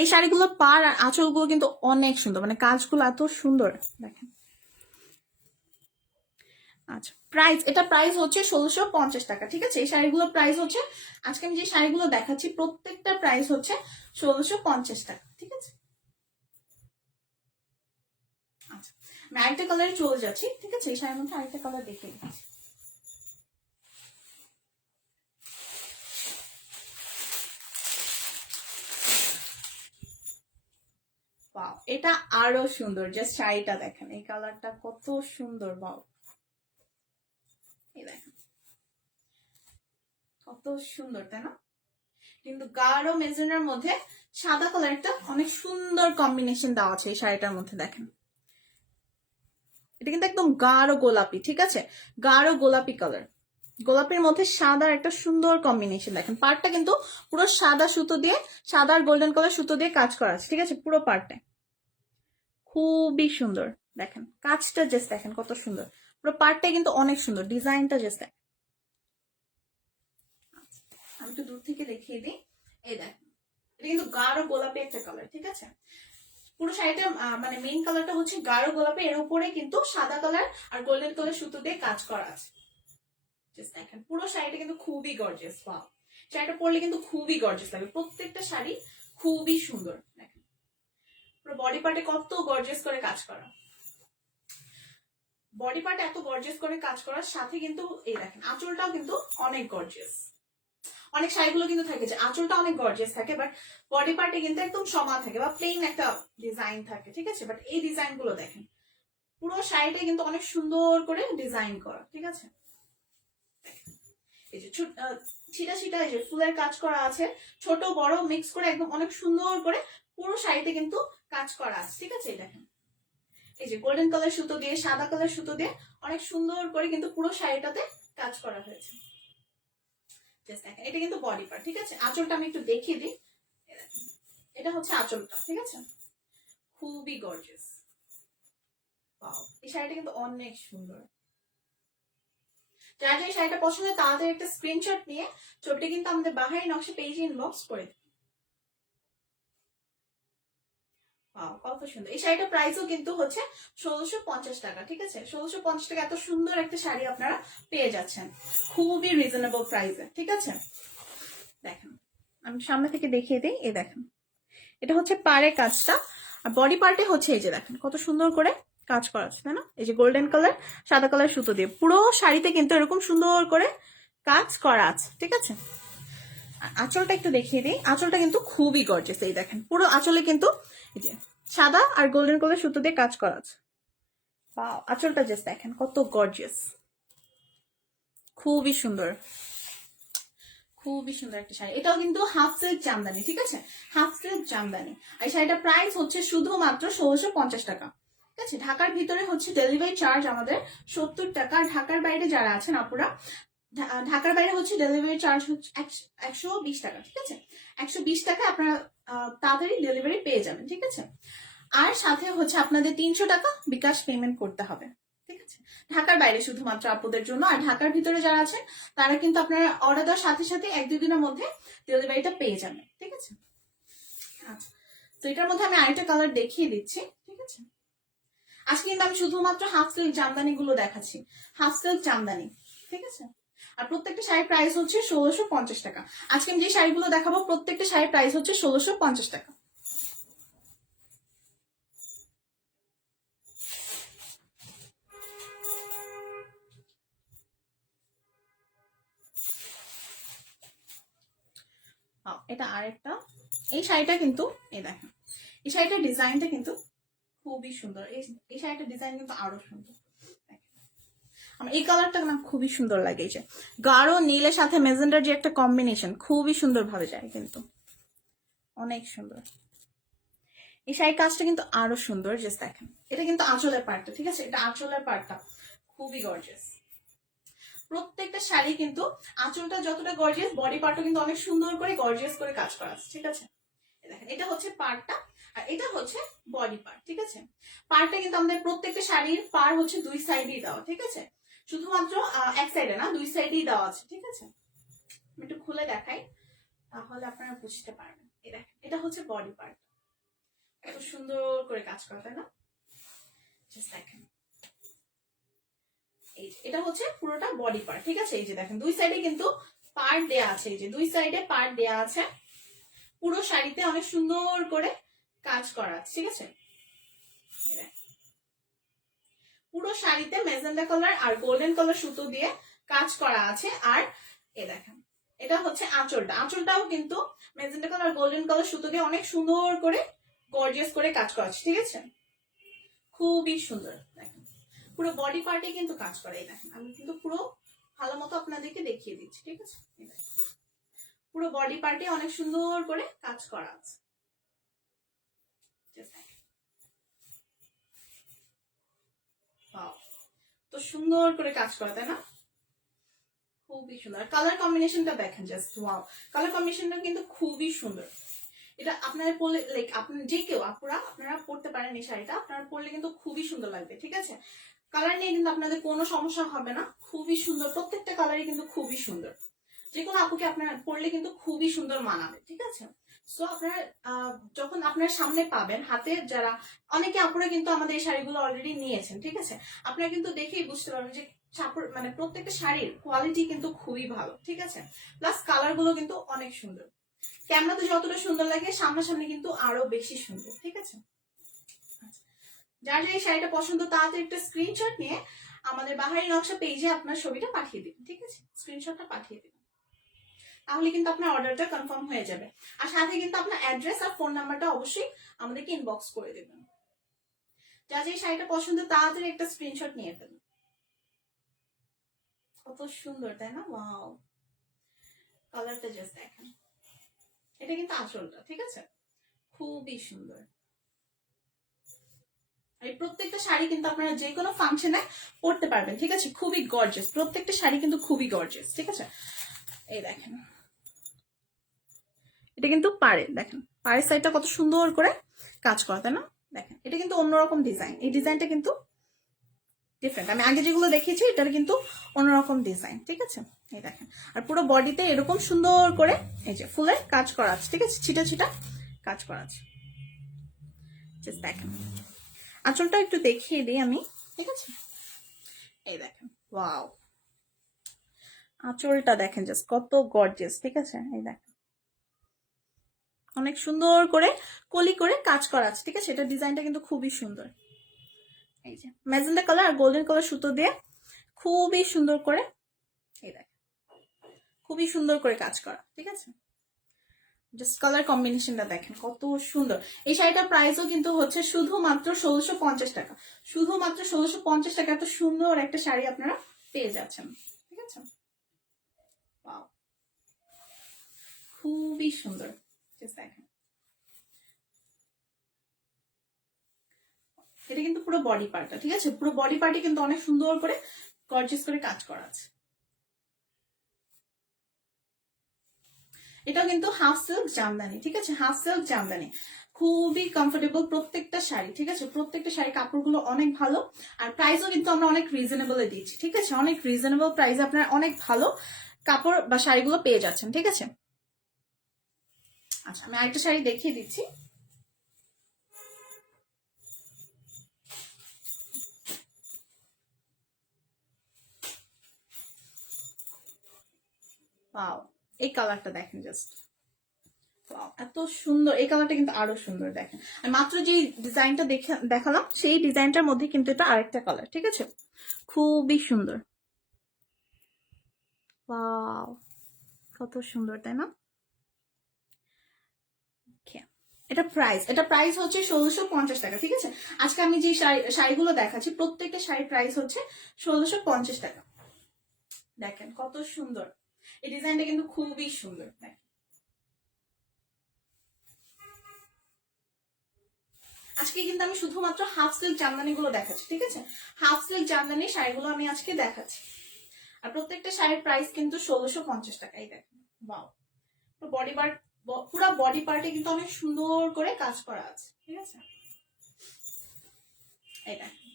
এই শাড়িগুলো পাড় আর আঁচলগুলো কিন্তু অনেক সুন্দর, মানে কাজগুলো এত সুন্দর, দেখেন। আচ্ছা, প্রাইস, এটা প্রাইস হচ্ছে 1650 টাকা, ঠিক আছে। এই শাড়িগুলো প্রাইস হচ্ছে, আজকে আমি যে শাড়িগুলো দেখাচ্ছি প্রত্যেকটা প্রাইস হচ্ছে 1650 টাকা, ঠিক আছে। আচ্ছা, আমি আরেকটা কালারে চলে যাচ্ছি, ঠিক আছে। এই শাড়ির মধ্যে আরেকটা কালার দেখে নিচ্ছি। বাহ, এটা আরো সুন্দর, জাস্ট শাড়িটা দেখেন, এই কালারটা কত সুন্দর। বাহ, এই দেখেন কত সুন্দর তাই না? কিন্তু গাঢ় মেজেন্ডার মধ্যে সাদা কালারটা অনেক সুন্দর কম্বিনেশন দেওয়া আছে এই শাড়িটার মধ্যে, দেখেন। এটা কিন্তু একদম গাঢ় গোলাপি, ঠিক আছে, গাঢ় গোলাপি কালার, গোলাপির মধ্যে সাদার একটা সুন্দর কম্বিনেশন। দেখেন পাড়টা কিন্তু পুরো সাদা সুতো দিয়ে, সাদা আর গোল্ডেন কালার সুতো দিয়ে কাজ করা আছে, ঠিক আছে, পুরো পাড়টা খুবই সুন্দর। দেখেন কাজটা জাস্ট দেখেন কত সুন্দর, পুরো পাড়টা কিন্তু অনেক সুন্দর, ডিজাইনটা জাস্ট দেখেন। আমি একটু দূর থেকে দেখিয়ে দিই, এই দেখেন, এটা কিন্তু গাঢ় গোলাপি একটা কালার, ঠিক আছে। পুরো শাড়িটা মানে মেইন কালারটা হচ্ছে গাঢ় গোলাপি, এর উপরে কিন্তু সাদা কালার আর গোল্ডেন কালার সুতো দিয়ে কাজ করা আছে। দেখেন পুরো শাড়িটা কিন্তু খুবই গর্জিয়াস। ওয়াও, শাড়িটা পরলে কিন্তু খুবই গর্জিয়াস লাগবে, প্রত্যেকটা শাড়ি খুবই সুন্দর। দেখেন পুরো বডি পার্টে কত গর্জিয়াস করে কাজ করা, বডি পার্টে এত গর্জিয়াস করে কাজ করার সাথে কিন্তু এই দেখেন আঁচলটাও কিন্তু অনেক গর্জিয়াস। অনেক শাড়িগুলো কিন্তু থাকে যে আঁচলটা অনেক গর্জিয়াস থাকে, বাট বডি পার্টে কিন্তু একদম সমান থাকে বা প্লেন একটা ডিজাইন থাকে, ঠিক আছে। বাট এই ডিজাইন গুলো দেখেন পুরো শাড়িটা কিন্তু অনেক সুন্দর করে ডিজাইন করা, ঠিক আছে। এই যে ছিটা ছিটা এই যে ফুলের কাজ করা আছে, ছোট বড় মিক্স করে একদম অনেক সুন্দর করে পুরো শাড়িতে কিন্তু কাজ করা আছে, ঠিক আছে। এই দেখেন এই যে গোল্ডেন কালার সুতো দিয়ে, সাদা কালার সুতো দিয়ে অনেক সুন্দর করে কিন্তু পুরো শাড়িটাতে কাজ করা হয়েছে। দেখেন এটা কিন্তু বডি পার্ট, ঠিক আছে। আঁচলটা আমি একটু দেখিয়ে দিই, এটা হচ্ছে আঁচলটা, ঠিক আছে, খুবই গর্জিয়াস। এই শাড়িটা কিন্তু অনেক সুন্দর। যারা এই শাড়িটা পছন্দ হয় তাদের একটা স্ক্রিনশট নিয়ে ছবিটা কিন্তু আমাদের বাহারি নকশা পেজে ইনবক্স করে দিন। কত সুন্দর। এই শাড়িটার প্রাইসও কিন্তু হচ্ছে 1650 টাকা, ঠিক আছে। 1650 টাকা এত সুন্দর একটা শাড়ি আপনারা পেয়ে যাচ্ছেন খুবই রিজনেবল প্রাইসে, ঠিক আছে। দেখেন আমি সামনে থেকে দেখিয়ে দিই, এই দেখেন এটা হচ্ছে পাড়ের কাজটা, আর বডি পার্টে হচ্ছে এই যে দেখেন কত সুন্দর করে কাজ করা আছে, তাই না। এই যে গোল্ডেন কালার সাদা কালার সুতো দিয়ে পুরো শাড়িতে কিন্তু এরকম সুন্দর করে কাজ করা আছে, ঠিক আছে। আঁচলটা একটু দেখিয়ে দিই, আঁচলটা কিন্তু খুবই গর্জিয়াস। এই দেখেন পুরো আঁচলে কিন্তু এই যে সাদা আর গোল্ডেন কালার সুতো দিয়ে কাজ করা আছে। আঁচলটা জাস্ট দেখেন কত গর্জিয়াস, খুবই সুন্দর, খুবই সুন্দর একটা শাড়ি। এটাও কিন্তু হাফ সিল্ক জামদানি, ঠিক আছে, হাফ সিল্ক জামদানি। আর এই শাড়িটার প্রাইস হচ্ছে শুধুমাত্র 1650 টাকা, ঠিক আছে। ঢাকার ভিতরে হচ্ছে ডেলিভারি চার্জ আমাদের 70 টাকা, ঢাকার বাইরে যারা আছেন আপুরা, ঢাকার বাইরে হচ্ছে ডেলিভারি চার্জ হচ্ছে 120 টাকা, ঠিক আছে। 120 টাকা আপনারা তাড়াতাড়ি ডেলিভারি পেয়ে যাবেন, ঠিক আছে। আর সাথে হচ্ছে আপনাদের 300 টাকা বিকাশ পেমেন্ট করতে হবে, ঠিক আছে, ঢাকার বাইরে শুধুমাত্র আপুদের জন্য। আর ঢাকার ভিতরে যারা আছেন তারা কিন্তু আপনারা অর্ডার দেওয়ার সাথে সাথে 1-2 দিনের মধ্যে ডেলিভারিটা পেয়ে যাবেন। ঠিক আছে, আচ্ছা, তো এটার মধ্যে আমি আরেকটা কালার দেখিয়ে দিচ্ছি। ঠিক আছে, আজকে কিন্তু আমি শুধুমাত্র হাফ সিল্ক জামদানি গুলো দেখাচ্ছি, হাফ সিল্ক জামদানি। ঠিক আছে, আর প্রত্যেকটা শাড়ির প্রাইস হচ্ছে 1650 টাকা। আজকে আমি যে শাড়িগুলো দেখাবো প্রত্যেকটা শাড়ির প্রাইস হচ্ছে 1650 টাকা। এটা আরেকটা, এই শাড়িটা কিন্তু এই দেখেন, এই শাড়িটার ডিজাইনটা কিন্তু খুবই সুন্দর। এই শাড়িটার ডিজাইন কিন্তু আরো সুন্দর। আমার এই কালারটা না খুবই সুন্দর লাগে, এই যে গাঢ় নীলের সাথে মেজেন্ডার যে একটা কম্বিনেশন খুবই সুন্দর ভাবে যায়, কিন্তু অনেক সুন্দর। এই শাড়ির কাজটা কিন্তু আরো সুন্দর, জাস্ট দেখেন, এটা কিন্তু আঁচলের পার্টটা। ঠিক আছে, এটা আঁচলের পার্টটা খুবই গর্জিয়াস। প্রত্যেকটা শাড়ি কিন্তু আঁচলটা যতটা গর্জিয়াস, বডি পার্টও কিন্তু অনেক সুন্দর করে গর্জিয়াস করে কাজ করা আছে। ঠিক আছে, দেখেন, এটা হচ্ছে পার্টটা আর এটা হচ্ছে বডি পার্ট। ঠিক আছে, পার্টটা কিন্তু আমাদের প্রত্যেকটা শাড়ির পার হচ্ছে 2 সাইডেই দেওয়া। ঠিক আছে, শুধুমাত্র এক সাইডে না, 2 সাইডেই দেওয়া আছে। ঠিক আছে, আমি একটু খুলে দেখাই তাহলে আপনারা বুঝতে পারবেন। এই দেখেন, এটা হচ্ছে বডি পার্ট, এত সুন্দর করে কাজ করা, তাই না? জাস্ট দেখেন, এটা হচ্ছে পুরোটা বডি পার্ট। ঠিক আছে, এই যে দেখেন 2 সাইডে কিন্তু পার্ট দেয়া আছে, এই যে 2 সাইডে পার্ট দেয়া আছে। পুরো শাড়িতে অনেক সুন্দর করে কাজ করা আছে। ঠিক আছে, পুরো শাড়িতে মেজেন্ডা কালার আর গোল্ডেন কালার সুতো দিয়ে কাজ করা আছে। আর এ দেখেন, এটা হচ্ছে আঁচলটা, আঁচলটাও কিন্তু মেজেন্ডা কালার গোল্ডেন কালার সুতো দিয়ে অনেক সুন্দর করে গর্জিয়াস করে কাজ করা আছে। ঠিক আছে, খুবই সুন্দর। দেখেন, পুরো বডি পার্টে কিন্তু কাজ করা। এই দেখেন, আমি কিন্তু পুরো ভালো মতো আপনাদেরকে দেখিয়ে দিচ্ছি। ঠিক আছে, পুরো বডি পার্টে অনেক সুন্দর করে কাজ করা আছে। তো সুন্দর করে কাজ করা, তাই না? খুবই সুন্দর। কালার কম্বিনেশনটা দেখেন, জাস্ট ওয়াও, কালার কম্বিনেশনটা কিন্তু খুবই সুন্দর। এটা আপনারা পরলে, লাইক আপনি যে কেউ আপনারা পরতে পারেন এই শাড়িটা, আপনারা পরলে কিন্তু খুবই সুন্দর লাগবে। ঠিক আছে, কালার নিয়ে কিন্তু আপনাদের কোনো সমস্যা হবে না, খুবই সুন্দর। প্রত্যেকটা কালারই কিন্তু খুবই সুন্দর, যে কোনো আপুকে আপনারা পরলে কিন্তু খুবই সুন্দর মানাবে। ঠিক আছে, সো আপনারা যখন আপনার সামনে পাবেন হাতে, যারা অনেকে আপুরা কিন্তু আমাদের এই শাড়িগুলো অলরেডি নিয়েছেন। ঠিক আছে, আপনারা কিন্তু দেখেই বুঝতে পারবেন যে মানে প্রত্যেকটা শাড়ির কোয়ালিটি কিন্তু খুবই ভালো। ঠিক আছে, প্লাস কালার গুলো কিন্তু অনেক সুন্দর। ক্যামেরাতে যতটা সুন্দর লাগে সামনাসামনি কিন্তু আরো বেশি সুন্দর। ঠিক আছে, যার এই শাড়িটা পছন্দ তাড়াতাড়ি একটা স্ক্রিনশট নিয়ে আমাদের বাহারি নকশা পেজে আপনার ছবিটা পাঠিয়ে দিন। ঠিক আছে, স্ক্রিনশটটা পাঠিয়ে দিন, তাহলে কিন্তু আপনার অর্ডারটা কনফার্ম হয়ে যাবে। আর সাথে কিন্তু আপনার অ্যাড্রেস আর ফোন নাম্বারটা অবশ্যই আমাদেরকে ইনবক্স করে দেবেন। যার যে শাড়িটা পছন্দ তাড়াতাড়ি একটা স্ক্রিনশট নিয়ে ফেলুন। কত সুন্দর, তাই না? ওয়াও, কালারটা জাস্ট দেখেন, এটা কিন্তু আসলটা। ঠিক আছে, খুবই সুন্দর। এই প্রত্যেকটা শাড়ি কিন্তু আপনারা যে কোনো ফাংশনে পরতে পারবেন। ঠিক আছে, খুবই গর্জিয়াস, প্রত্যেকটা শাড়ি কিন্তু খুবই গর্জিয়াস। ঠিক আছে, এই দেখেন, এটা কিন্তু পাড়ে, দেখেন পাড়ের সাইডটা কত সুন্দর করে কাজ করা, তাই না? দেখেন, এটা কিন্তু অন্যরকম ডিজাইন, এই ডিজাইনটা কিন্তু ডিফারেন্ট। আমি আগে যেগুলো দেখিয়েছি এটার কিন্তু অন্যরকম ডিজাইন। ঠিক আছে, এই দেখেন, আর পুরো বডিতে এরকম সুন্দর করে এই যে ফুলের কাজ করা আছে। ঠিক আছে, ছিটা ছিটা কাজ করা আছে, জাস্ট দেখেন। আঁচলটা একটু দেখিয়ে দিই আমি। ঠিক আছে, এই দেখেন, ওয়াও, আঁচলটা দেখেন জাস্ট কত গর্জিয়াস। ঠিক আছে, এই দেখেন, অনেক সুন্দর করে কলি করে কাজ করা আছে। ঠিক আছে, এটা ডিজাইনটা কিন্তু খুবই সুন্দর। এই যে ম্যাজেন্ডা কালার আর গোল্ডেন কালার সুতো দিয়ে খুবই সুন্দর করে, এই দেখেন, খুবই সুন্দর করে কাজ করা। ঠিক আছে, জাস্ট কালার কম্বিনেশনটা দেখেন কত সুন্দর। এই শাড়িটার প্রাইসও কিন্তু হচ্ছে শুধুমাত্র 1650 টাকা, শুধুমাত্র 1650 টাকা। এত সুন্দর একটা শাড়ি আপনারা পেয়ে যাচ্ছেন। ঠিক আছে, ওয়াও, খুবই সুন্দর, জাস্ট দেখেন। এটা কিন্তু পুরো বডি পার্টটা। ঠিক আছে, পুরো বডি পার্টে কিন্তু অনেক সুন্দর করে গর্জিয়াস করে কাজ করা আছে। এটাও কিন্তু হাফ সিল্ক জামদানি। ঠিক আছে, হাফ সিল্ক জামদানি খুবই কমফোর্টেবল প্রত্যেকটা শাড়ি, ঠিক আছে? প্রত্যেকটা শাড়ি কাপড়গুলো অনেক ভালো, আর প্রাইসও কিন্তু আমরা অনেক রিজনেবলে দিচ্ছি, ঠিক আছে? অনেক রিজনেবল প্রাইসে আপনার অনেক ভালো কাপড় বা শাড়িগুলো পেয়ে যাচ্ছেন, ঠিক আছে? আচ্ছা, আমি আরেকটা শাড়ি দেখিয়ে দিচ্ছি। ওয়াও, এই কালারটা দেখেন জাস্ট, এত সুন্দর। এই কালারটা কিন্তু আরো সুন্দর, দেখেন। আর মাত্র যে ডিজাইনটা দেখালাম সেই ডিজাইনটার মধ্যে কিন্তু এটা আরেকটা কালার, ঠিক আছে? খুবই সুন্দর। ওয়াও, কত সুন্দর, তাই না? এটা প্রাইস হচ্ছে 1650 টাকা, ঠিক আছে? আজকে আমি যে শাড়িগুলো দেখাচ্ছি প্রত্যেকটা শাড়ির প্রাইস হচ্ছে 1650 টাকা। দেখেন কত সুন্দর, এই ডিজাইনটা কিন্তু খুবই সুন্দর। আজকে কিন্তু আমি শুধুমাত্র হাফ সিল্ক জামদানি গুলো দেখাচ্ছি, ঠিক আছে? হাফ সিল্ক জামদানি শাড়িগুলো আমি আজকে দেখাচ্ছি, আর প্রত্যেকটা শাড়ির প্রাইস কিন্তু 1650 টাকা। এই দেখেন, বাও, বডি পার্ট, পুরো বডি পার্টে কিন্তু অনেক সুন্দর করে কাজ করা আছে, ঠিক আছে? এই দেখেন,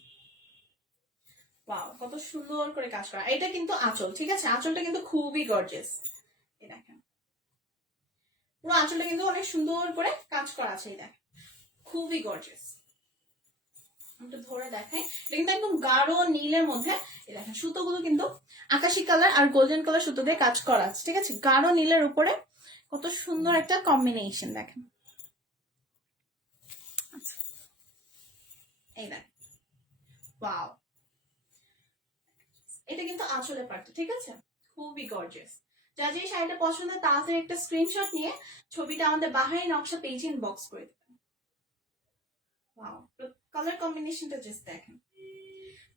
ওয়াও, কত সুন্দর করে কাজ করা। এটা কিন্তু আঁচল, ঠিক আছে? আঁচলটা কিন্তু খুবই গর্জিয়াস। এই দেখেন, পুরো আঁচলটা কিন্তু অনেক সুন্দর করে কাজ করা আছে। এই দেখেন, খুবই গর্জিয়াস। একটু ধরে দেখাই, এটা কিন্তু একদম গাঢ় নীলের মধ্যে। এই দেখেন, সুতোগুলো কিন্তু আকাশি কালার আর গোল্ডেন কালার সুতো দিয়ে কাজ করা আছে, ঠিক আছে? গাঢ় নীলের উপরে কত সুন্দর একটা কম্বিনেশন, দেখেন। আচ্ছা, এই দেখেন, ওয়াও, এটা কিন্তু আঁচলের পার্ট, ঠিক আছে? খুবই গর্জিয়াস। যা যে শাড়িটা পছন্দ তাড়াতাড়ি একটা স্ক্রিনশট নিয়ে ছবিটা আমাদের বাহারি নকশা পেজে ইনবক্স করে দেবেন। ওয়াও, কালার কম্বিনেশনটা জাস্ট দেখেন,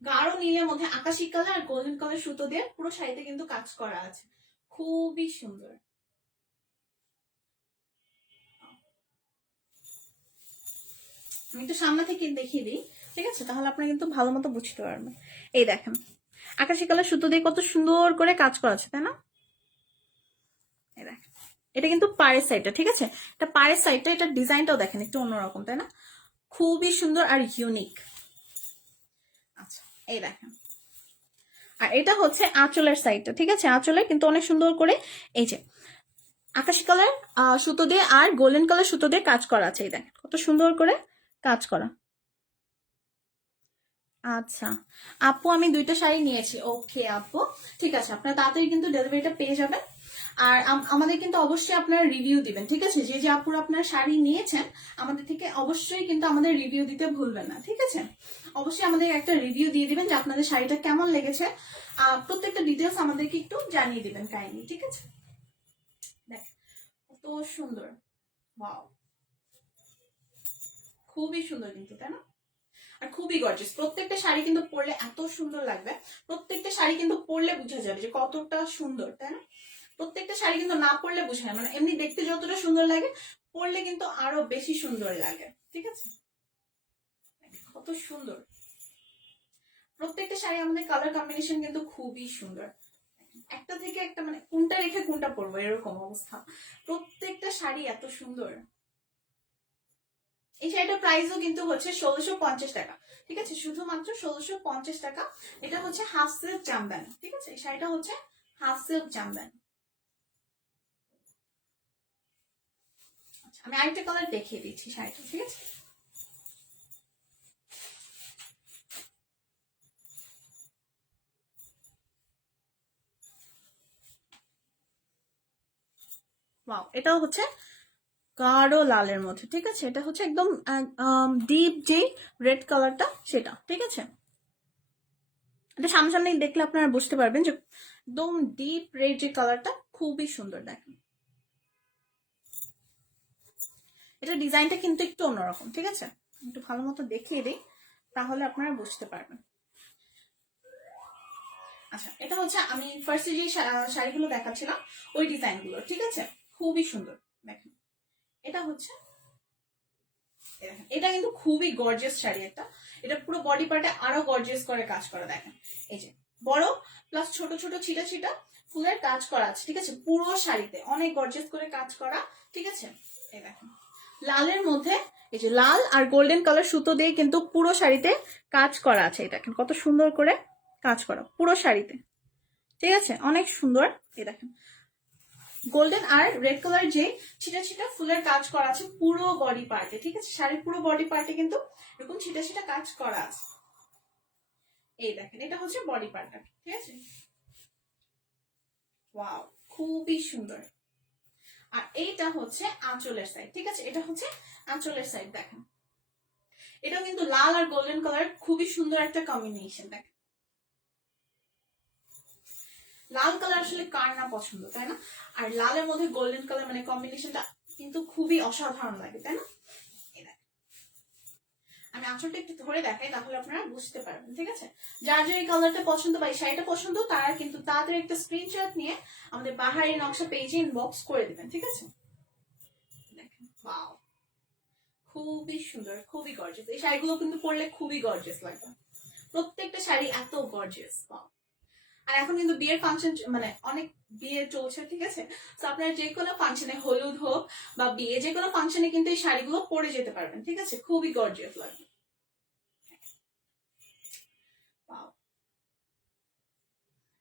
গাঢ় নীলের মধ্যে আকাশি কালার আর গোল্ডেন কালার সুতো দিয়ে পুরো শাড়িতে কিন্তু কাজ করা আছে, খুবই সুন্দর। আমি একটু সামনে থেকে দেখিয়ে দিই, ঠিক আছে? তাহলে আপনারা কিন্তু ভালো মতো বুঝতে পারবেন। এই দেখেন, আকাশি কালার সুতো দিয়ে কত সুন্দর করে কাজ করা আছে, তাই না? এই দেখেন, এটা কিন্তু পাড়ের সাইডটা, ঠিক আছে? এটা পাড়ের সাইডটা, এটা ডিজাইনটাও দেখেন একটু অন্যরকম, তাই না? খুবই সুন্দর আর ইউনিক। আচ্ছা, এই দেখেন, আর এটা হচ্ছে আঁচলের সাইডটা, ঠিক আছে? আঁচলে কিন্তু অনেক সুন্দর করে এই যে আকাশি কালার সুতো দিয়ে আর গোল্ডেন কালার সুতো দিয়ে কাজ করা আছে। এই দেখেন, কত সুন্দর করে কাজ করা। আচ্ছা আপু, আমি দুইটা শাড়ি নিয়েছি। ওকে আপু, ঠিক আছে, আপনারা তাড়াতাড়ি কিন্তু ডেলিভারিটা পেয়ে যাবেন। আর আমাদের কিন্তু অবশ্যই আপনারা রিভিউ দিবেন, ঠিক আছে? যে যে আপুরা আপনার শাড়ি নিয়েছেন আমাদের থেকে অবশ্যই কিন্তু আমাদের রিভিউ দিতে ভুলবেন না, ঠিক আছে? অবশ্যই আমাদের একটা রিভিউ দিয়ে দিবেন যে আপনাদের শাড়িটা কেমন লেগেছে। প্রত্যেকটা ডিটেলস আমাদেরকে একটু জানিয়ে দিবেন কাইন্ডলি, ঠিক আছে? দেখ কত সুন্দর, ওয়াও, খুবই সুন্দর কিন্তু, তাই না? আর খুবই গর্জিয়াস। প্রত্যেকটা শাড়ি কিন্তু পরলে এত সুন্দর লাগবে, প্রত্যেকটা শাড়ি কিন্তু পরলে বোঝা যাবে যে কতটা সুন্দর, তাই না? প্রত্যেকটা শাড়ি কিন্তু না পরলে বোঝা যায়, মানে এমনি দেখতে যতটা সুন্দর লাগে পরলে কিন্তু আরো বেশি সুন্দর লাগে, ঠিক আছে? কত সুন্দর প্রত্যেকটা শাড়ি, আমাদের কালার কম্বিনেশন কিন্তু খুবই সুন্দর। একটা থেকে একটা, মানে কোনটা রেখে কোনটা পরবো এরকম অবস্থা, প্রত্যেকটা শাড়ি এত সুন্দর। এই শাড়িটার প্রাইসও কিন্তু হচ্ছে 1650 টাকা, ঠিক আছে? শুধুমাত্র 1650 টাকা। এটা হচ্ছে হাফ সিল্ক জামদানি, ঠিক আছে? এই শাড়িটা হচ্ছে হাফ সিল্ক জামদানি। আচ্ছা, আমি আরেকটা কালার দেখিয়ে দিচ্ছি শাড়িটা, ঠিক আছে? ওয়াও, এটাও হচ্ছে গাঢ় লালের মধ্যে, ঠিক আছে? এটা হচ্ছে একদম ডিপ যে রেড কালারটা সেটা, ঠিক আছে? এটা সামনাসামনি দেখলে আপনারা বুঝতে পারবেন যে একদম ডিপ রেড যে কালারটা, খুবই সুন্দর। দেখেন, এটা ডিজাইনটা কিন্তু একটু অন্যরকম, ঠিক আছে? একটু ভালো মতো দেখিয়ে দিই তাহলে আপনারা বুঝতে পারবেন। আচ্ছা, এটা হচ্ছে আমি ফার্স্টে যে শাড়িগুলো দেখাচ্ছিলাম ওই ডিজাইনগুলো, ঠিক আছে? খুবই সুন্দর। দেখেন, এটা হচ্ছে, এটা কিন্তু খুবই গর্জিয়াস শাড়ি একটা। এটা পুরো বডি পার্টে আরো গর্জিয়াস করে কাজ করা। দেখেন, এই যে বড় প্লাস ছোট ছোট ছিটা ছিটা ফুলের কাজ করা আছে, ঠিক আছে? পুরো শাড়িতে অনেক গর্জিয়াস করে কাজ করা, ঠিক আছে? এই দেখেন, লালের মধ্যে এই যে লাল আর গোল্ডেন কালার সুতো দিয়ে কিন্তু পুরো শাড়িতে কাজ করা আছে। এই দেখেন কত সুন্দর করে কাজ করা পুরো শাড়িতে, ঠিক আছে, অনেক সুন্দর। এই দেখেন গোল্ডেন আর রেড কালার যে ছিটা ছিটা ফুলের কাজ করা আছে পুরো বডি পার্টে, ঠিক আছে, শাড়ির পুরো বডি পার্টে কিন্তু এরকম ছিটা ছিটা কাজ করা আছে। এই দেখেন এটা হচ্ছে বডি পার্টটা, ঠিক আছে, ওয়াও খুবই সুন্দর। আর এইটা হচ্ছে আঁচলের সাইড, ঠিক আছে, এটা হচ্ছে আঁচলের সাইড। দেখেন এটাও কিন্তু লাল আর গোল্ডেন কালার খুবই সুন্দর একটা কম্বিনেশন। দেখেন লাল কালার আসলে কার না পছন্দ, তাই না? আর লালের মধ্যে গোল্ডেন কালার মানে কম্বিনেশনটা কিন্তু খুবই অসাধারণ লাগে, তাই না? আমি আঁচলটা একটু ধরে দেখাই তাহলে আপনারা বুঝতে পারবেন, ঠিক আছে। যার যে কালারটা পছন্দ বা এই শাড়িটা পছন্দ তারা কিন্তু তাদের একটা স্ক্রিনশট নিয়ে আমাদের বাহারি নকশা পেজে ইনবক্স করে দিবেন, ঠিক আছে। দেখেন ওয়াও খুবই সুন্দর, খুবই গর্জিয়াস। এই শাড়িগুলো কিন্তু পরলে খুবই গর্জিয়াস লাগবে, প্রত্যেকটা শাড়ি এত গর্জিয়াস। আর এখন কিন্তু বিয়ের ফাংশন মানে অনেক বিয়ে চলছে, ঠিক আছে, তো আপনার যে কোনো ফাংশনে হলুদ হোক বা বিয়ে যে কোনো ফাংশনে কিন্তু এই শাড়িগুলো পরে যেতে পারবেন, ঠিক আছে, খুবই গর্জিয়াস লাগবে।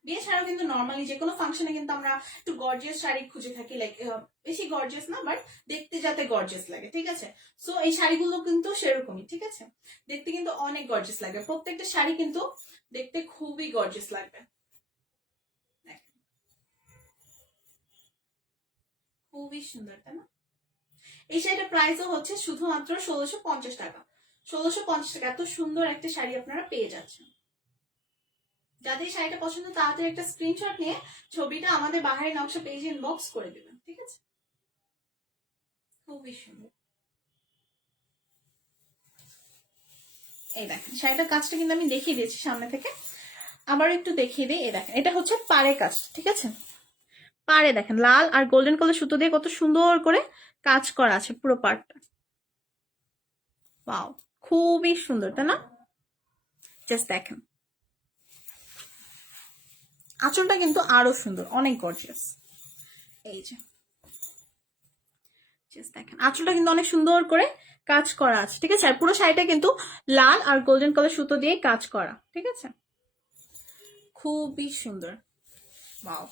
বিয়ে ছাড়াও কিন্তু নর্মালি যে কোনো ফাংশনে কিন্তু আমরা একটু গর্জিয়াস শাড়ি খুঁজে থাকি, লাইক বেশি গর্জিয়াস না বাট দেখতে যাতে গর্জিয়াস লাগে, ঠিক আছে। সো এই শাড়িগুলো কিন্তু সেরকমই, ঠিক আছে, দেখতে কিন্তু অনেক গর্জিয়াস লাগবে, প্রত্যেকটা শাড়ি কিন্তু দেখতে খুবই গর্জিয়াস লাগবে। খুবই সুন্দর, তাই না? এই শাড়িটার প্রাইসও হচ্ছে শুধুমাত্র 1650 টাকা। 1650 টাকা এত সুন্দর একটা শাড়ি আপনারা পেয়ে যাচ্ছেন। যাদের শাড়িটা পছন্দ তাদের একটা স্ক্রিনশট নিয়ে ছবিটা আমাদের বাহারি নকশা পেজে ইনবক্স করে দিবেন, ঠিক আছে। খুবই সুন্দর। এই দেখেন শাড়িটার কাজটা কিন্তু আমি দেখিয়ে দিয়েছি সামনে থেকে, আবার একটু দেখিয়ে দিই। এই দেখেন এটা হচ্ছে পাড়ের কাজ, ঠিক আছে, পাড়ে দেখেন লাল আর গোল্ডেন কালার সুতো দিয়ে কত সুন্দর করে কাজ করা আছে পুরো পাড়টা। ওয়াও খুবই সুন্দর, তাই না? জাস্ট দেখেন আঁচলটা কিন্তু আরো সুন্দর, অনেক গর্জিয়াস। এই যে জাস্ট দেখেন আঁচলটা কিন্তু অনেক সুন্দর করে কাজ করা আছে, ঠিক আছে, আর পুরো শাড়িটা কিন্তু লাল আর গোল্ডেন কালার সুতো দিয়ে কাজ করা, ঠিক আছে, খুবই সুন্দর। ওয়াও।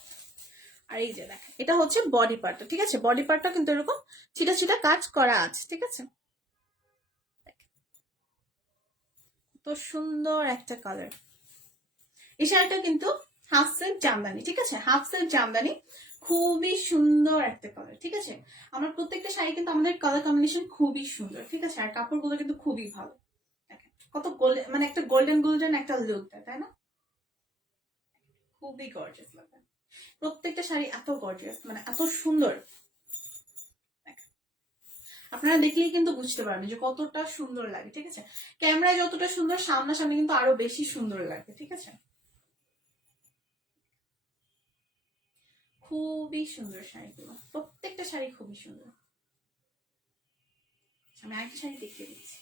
আর এই যে দেখেন এটা হচ্ছে বডি পার্টটা, ঠিক আছে, বডি পার্টটা কিন্তু এরকম ছিটা ছিটা কাজ করা আছে, ঠিক আছে। তো সুন্দর একটা কালার। এই শাড়িটা কিন্তু হাফ সিল্ক জামদানি, ঠিক আছে, হাফ সিল্ক জামদানি খুবই সুন্দর একটা কালার, ঠিক আছে। আমার প্রত্যেকটা শাড়ি কিন্তু আমাদের কালার কম্বিনেশন খুবই সুন্দর, ঠিক আছে, আর কাপড়গুলো কিন্তু খুবই ভালো। দেখেন কত গোল্ডেন মানে একটা গোল্ডেন গোল্ডেন একটা লুক দেয়, তাই না? খুবই গর্জিয়াস লাগে, প্রত্যেকটা শাড়ি এত গর্জিয়াস মানে এত সুন্দর। আপনারা দেখলেই কিন্তু বুঝতে পারবেন যে কতটা সুন্দর লাগে, ঠিক আছে, ক্যামেরায় যতটা সুন্দর সামনাসামনি কিন্তু আরো বেশি সুন্দর লাগে, ঠিক আছে। খুবই সুন্দর শাড়িগুলো, প্রত্যেকটা শাড়ি খুবই সুন্দর। আমি আরেকটা শাড়ি দেখিয়ে দিচ্ছি।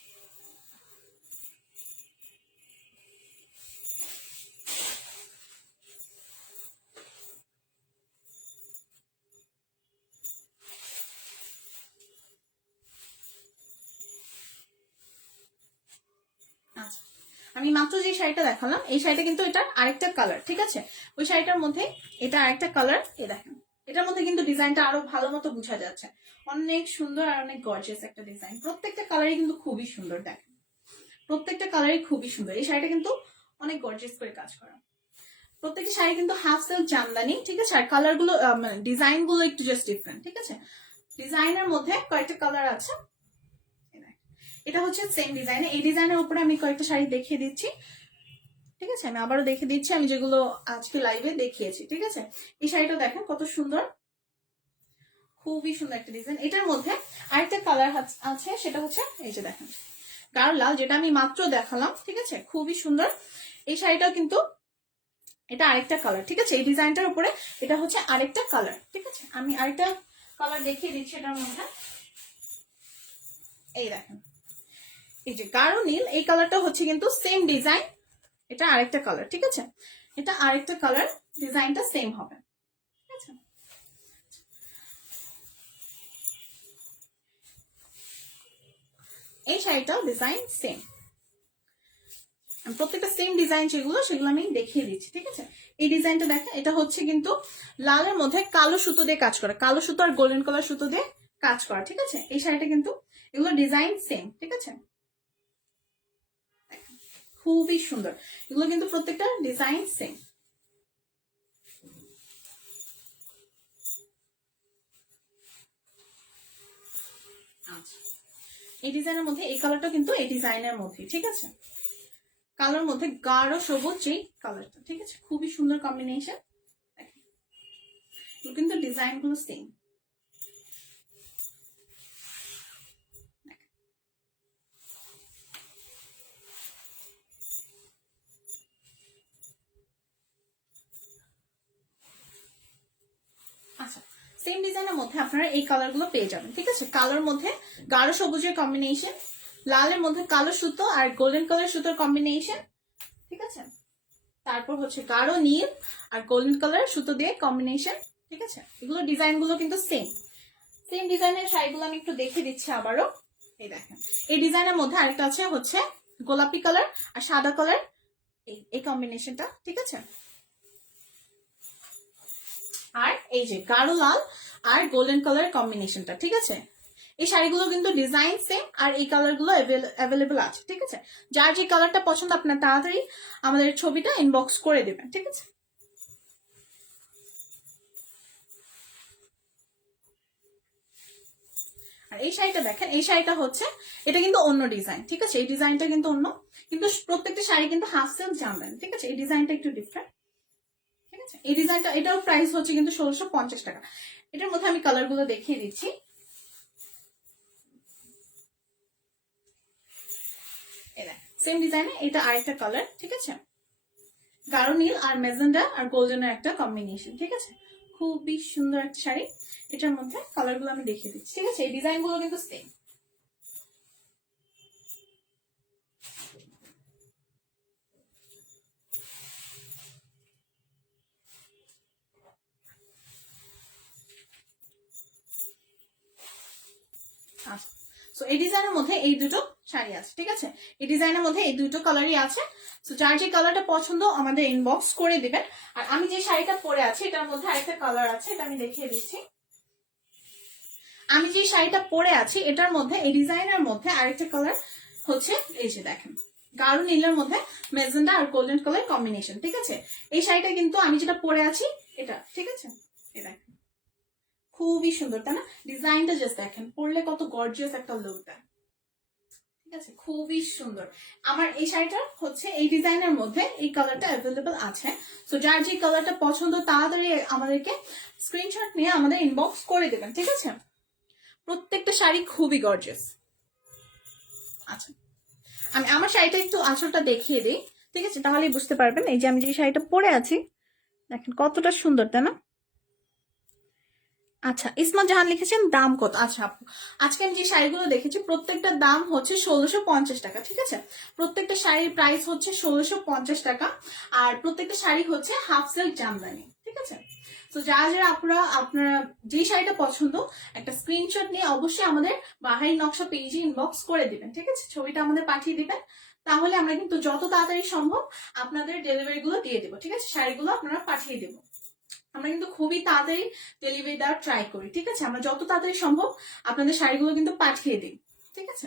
আচ্ছা আমি মাত্র যে শাড়িটা দেখালাম এই শাড়িটা কিন্তু এটা আরেকটা কালার, ঠিক আছে, ওই শাড়িটার মধ্যে এটা আরেকটা কালার। এ দেখেন এটার মধ্যে কিন্তু ডিজাইনটা আরো ভালো মতো বোঝা যাচ্ছে, অনেক সুন্দর আর অনেক গর্জিয়াস একটা ডিজাইন, প্রত্যেকটা কালারই কিন্তু খুবই সুন্দর। দেখেন প্রত্যেকটা কালারই খুবই সুন্দর, এই শাড়িটা কিন্তু অনেক গর্জিয়াস করে কাজ করা। প্রত্যেকটা শাড়ি কিন্তু হাফ সিল্ক জামদানি, ঠিক আছে, আর কালার গুলো মানে ডিজাইন গুলো একটু জাস্ট ডিফারেন্ট, ঠিক আছে, ডিজাইনের মধ্যে কয়েকটা কালার আছে। এটা হচ্ছে সেম ডিজাইন, এই ডিজাইনের উপরে আমি কয়েকটা শাড়ি দেখিয়ে দিচ্ছি, ঠিক আছে, আমি আবারও দেখে দিচ্ছি আমি যেগুলো আজকে লাইভে দেখিয়েছি, ঠিক আছে। এই শাড়িটা দেখেন কত সুন্দর, খুবই সুন্দর একটা ডিজাইন। এটার মধ্যে আরেকটা কালার আছে, সেটা হচ্ছে এই যে দেখেন গাঢ় লাল, যেটা আমি মাত্র দেখালাম, ঠিক আছে, খুবই সুন্দর। এই শাড়িটাও কিন্তু এটা আরেকটা কালার, ঠিক আছে, এই ডিজাইনটার উপরে এটা হচ্ছে আরেকটা কালার, ঠিক আছে, আমি আরেকটা কালার দেখিয়ে দিচ্ছি এটার মধ্যে। এই দেখেন এই যে গাঢ় নীল, এই কালারটা হচ্ছে কিন্তু সেম ডিজাইন, এটা আরেকটা কালার, ঠিক আছে, এটা আরেকটা কালার, ডিজাইনটা সেম হবে, ঠিক আছে। এই শাড়িটাও ডিজাইন সেম, প্রত্যেকটা সেম ডিজাইন সেগুলো আমি দেখিয়ে দিচ্ছি, ঠিক আছে। এই ডিজাইনটা দেখেন, এটা হচ্ছে কিন্তু লালের মধ্যে কালো সুতো দিয়ে কাজ করা, কালো সুতো আর গোল্ডেন কালার সুতো দিয়ে কাজ করা, ঠিক আছে। এই শাড়িটা কিন্তু এগুলো ডিজাইন সেম, ঠিক আছে, খুবই সুন্দর। এগুলো কিন্তু প্রত্যেকটা ডিজাইন সেম। আচ্ছা, এই ডিজাইনের মধ্যে এই কালারটা কিন্তু এই ডিজাইনের মধ্যে, ঠিক আছে, কালার মধ্যে গাঢ় সবুজ এই কালারটা, ঠিক আছে, খুবই সুন্দর কম্বিনেশন। কিন্তু ডিজাইন গুলো সেম। আচ্ছা, সেম ডিজাইনের মধ্যে আপনারা এই কালার গুলো পেয়ে যাবেন, ঠিক আছে। কালার মধ্যে গাঢ় সবুজের কম্বিনেশন, লালের মধ্যে কালো সুতো আর গোল্ডেন কালার সুতোর কম্বিনেশন, ঠিক আছে। তারপর হচ্ছে গাঢ় নীল আর গোল্ডেন কালার সুতো দিয়ে কম্বিনেশন, ঠিক আছে। এগুলো ডিজাইন গুলো কিন্তু সেম। সেম ডিজাইনের শাড়িগুলো আমি একটু দেখে দিচ্ছি আবারও। এই দেখেন, এই ডিজাইনের মধ্যে আরেকটা আছে হচ্ছে গোলাপি কালার আর সাদা কালার, এই কম্বিনেশনটা, ঠিক আছে। আর এই যে গাঢ় লাল আর গোল্ডেন কালার কম্বিনেশনটা, ঠিক আছে। এই শাড়িগুলো কিন্তু ডিজাইন সেম আর এই কালার গুলো অ্যাভেলেবল আছে, ঠিক আছে। যার যে কালারটা পছন্দ আপনার তাড়াতাড়ি আমাদের ছবিটা ইনবক্স করে দেবেন, ঠিক আছে। আর এই শাড়িটা দেখেন, এই শাড়িটা হচ্ছে এটা কিন্তু অন্য ডিজাইন, ঠিক আছে। এই ডিজাইনটা কিন্তু অন্য, কিন্তু প্রত্যেকটা শাড়ি কিন্তু হাফ সেল জামদানি, ঠিক আছে। এই ডিজাইনটা একটু ডিফারেন্ট, ঠিক আছে। এই ডিজাইনটা, এটাও প্রাইস হচ্ছে কিন্তু 1650 টাকা। এটার মধ্যে আমি কালার গুলো দেখিয়ে দিচ্ছি। সেম ডিজাইনে এটা আরেকটা কালার, ঠিক আছে, গাঢ় নীল আর মেজেন্ডা আর গোল্ডেনের একটা কম্বিনেশন, ঠিক আছে। খুবই সুন্দর একটা শাড়ি। এটার মধ্যে কালার গুলো আমি দেখিয়ে দিচ্ছি, ঠিক আছে। এই ডিজাইন গুলো কিন্তু সেম। আচ্ছা, সো এই ডিজাইনের মধ্যে এই দুটো শাড়ি আছে, ঠিক আছে। এই ডিজাইনের মধ্যে এই দুটো কালারই আছে। সো যার যে কালারটা পছন্দ আমাদের ইনবক্স করে দিবেন। আর আমি যে শাড়িটা পরে আছি এটার মধ্যে আরেকটা কালার আছে, এটা আমি দেখিয়ে দিচ্ছি। আমি যে শাড়িটা পরে আছি এটার মধ্যে এই ডিজাইনের মধ্যে আরেকটা কালার হচ্ছে, এই যে দেখেন, গাঢ় নীলের মধ্যে মেজেন্ডা আর গোল্ডেন কালার কম্বিনেশন, ঠিক আছে। এই শাড়িটা কিন্তু আমি যেটা পরে আছি এটা, ঠিক আছে। এই দেখেন, খুবই সুন্দর, তাই না? ডিজাইনটা জাস্ট দেখেন, পরলে কত গর্জিয়াস একটা লুক দেয়, ঠিক আছে, খুবই সুন্দর। আমার এই শাড়িটা হচ্ছে এই ডিজাইনের মধ্যে এই কালারটা অ্যাভেলেবল আছে। সো যার যে কালারটা পছন্দ তাড়াতাড়ি আমাদেরকে স্ক্রিনশট নিয়ে আমাদের ইনবক্স করে দেবেন, ঠিক আছে। প্রত্যেকটা শাড়ি খুবই গর্জিয়াস। আচ্ছা, আমি আমার শাড়িটা একটু আঁচলটা দেখিয়ে দিই, ঠিক আছে, তাহলেই বুঝতে পারবেন। এই যে আমি যে শাড়িটা পরে আছি দেখেন কতটা সুন্দর, তাই না? আচ্ছা, ইসমত জাহান লিখেছেন দাম কত? আচ্ছা আপু, আজকে আমি যে শাড়িগুলো দেখেছি প্রত্যেকটার দাম হচ্ছে 1650 টাকা, ঠিক আছে। প্রত্যেকটা শাড়ির প্রাইস হচ্ছে 1650 টাকা। আর প্রত্যেকটা শাড়ি হচ্ছে হাফ সিল্ক জামদানি, ঠিক আছে। তো যারা যারা আপনারা যে শাড়িটা পছন্দ একটা স্ক্রিনশট নিয়ে অবশ্যই আমাদের বাহারি নকশা পেজে ইনবক্স করে দিবেন, ঠিক আছে। ছবিটা আমাদের পাঠিয়ে দিবেন, তাহলে আমরা কিন্তু যত তাড়াতাড়ি সম্ভব আপনাদের ডেলিভারি গুলো দিয়ে দেবো, ঠিক আছে। শাড়িগুলো আপনারা পাঠিয়ে দেবো। আমরা কিন্তু খুবই তাড়াতাড়ি ডেলিভারি দেওয়ার ট্রাই করি, ঠিক আছে। আমরা যত তাড়াতাড়ি সম্ভব আপনাদের শাড়িগুলো কিন্তু পাঠিয়ে দিই, ঠিক আছে।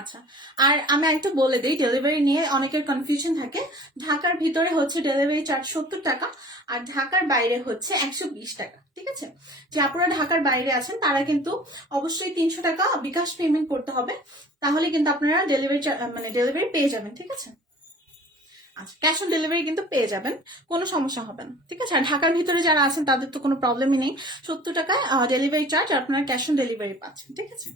আচ্ছা, আর আমি একটু বলে দিই, ডেলিভারি নিয়ে অনেকের কনফিউশন থাকে। ঢাকার ভিতরে হচ্ছে ডেলিভারি চার্জ 70 টাকা আর ঢাকার বাইরে হচ্ছে 120 টাকা, ঠিক আছে। যে আপনারা ঢাকার বাইরে আছেন তারা কিন্তু অবশ্যই 300 টাকা বিকাশ পেমেন্ট করতে হবে, তাহলে কিন্তু আপনারা ডেলিভারি পেয়ে যাবেন, ঠিক আছে। আচ্ছা, ক্যাশ অন ডেলিভারি কিন্তু পেয়ে যাবেন, কোনো সমস্যা হবে না, ঠিক আছে। আর ঢাকার ভিতরে যারা আছেন তাদের তো কোনো প্রবলেমই নেই, 70 টাকায় ডেলিভারি চার্জ আপনারা ক্যাশ অন ডেলিভারি পাচ্ছেন, ঠিক আছে।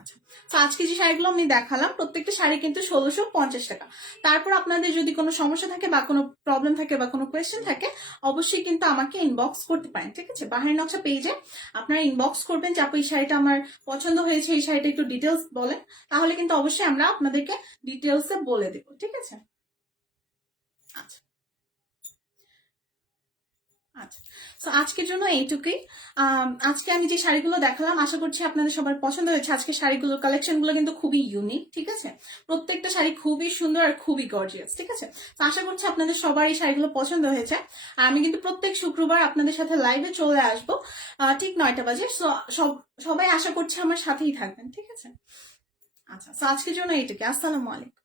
আচ্ছা, তো আজকে যে শাড়িগুলো আমি দেখালাম প্রত্যেকটা শাড়ি কিন্তু 1650 টাকা। তারপর আপনাদের যদি কোনো সমস্যা থাকে বা কোনো প্রবলেম থাকে বা কোনো কোয়েশ্চেন থাকে অবশ্যই কিন্তু আমাকে ইনবক্স করতে পারেন, ঠিক আছে। বাহারি নকশা পেজে আপনারা ইনবক্স করবেন যে আপু এই শাড়িটা আমার পছন্দ হয়েছে, এই শাড়িটা একটু ডিটেলস বলেন, তাহলে কিন্তু অবশ্যই আমরা আপনাদেরকে ডিটেলসে বলে দেবো, ঠিক আছে। আচ্ছা, আচ্ছা, তো আজকের জন্য এইটুকুই। আজকে আমি যে শাড়িগুলো দেখালাম আশা করছি আপনাদের সবার পছন্দ হয়েছে। আজকে শাড়িগুলোর কালেকশনগুলো কিন্তু খুবই ইউনিক, ঠিক আছে? প্রত্যেকটা শাড়ি খুবই সুন্দর আর খুবই গর্জিয়াস, ঠিক আছে? তো আশা করছি আপনাদের সবার এই শাড়িগুলো পছন্দ হয়েছে। আর আমি কিন্তু প্রত্যেক শুক্রবার আপনাদের সাথে লাইভে চলে আসবো ঠিক 9টা বাজে। সো সবাই আশা করছি আমার সাথেই থাকবেন, ঠিক আছে? আচ্ছা, তো আজকের জন্য এইটুকুই। আসসালামু আলাইকুম।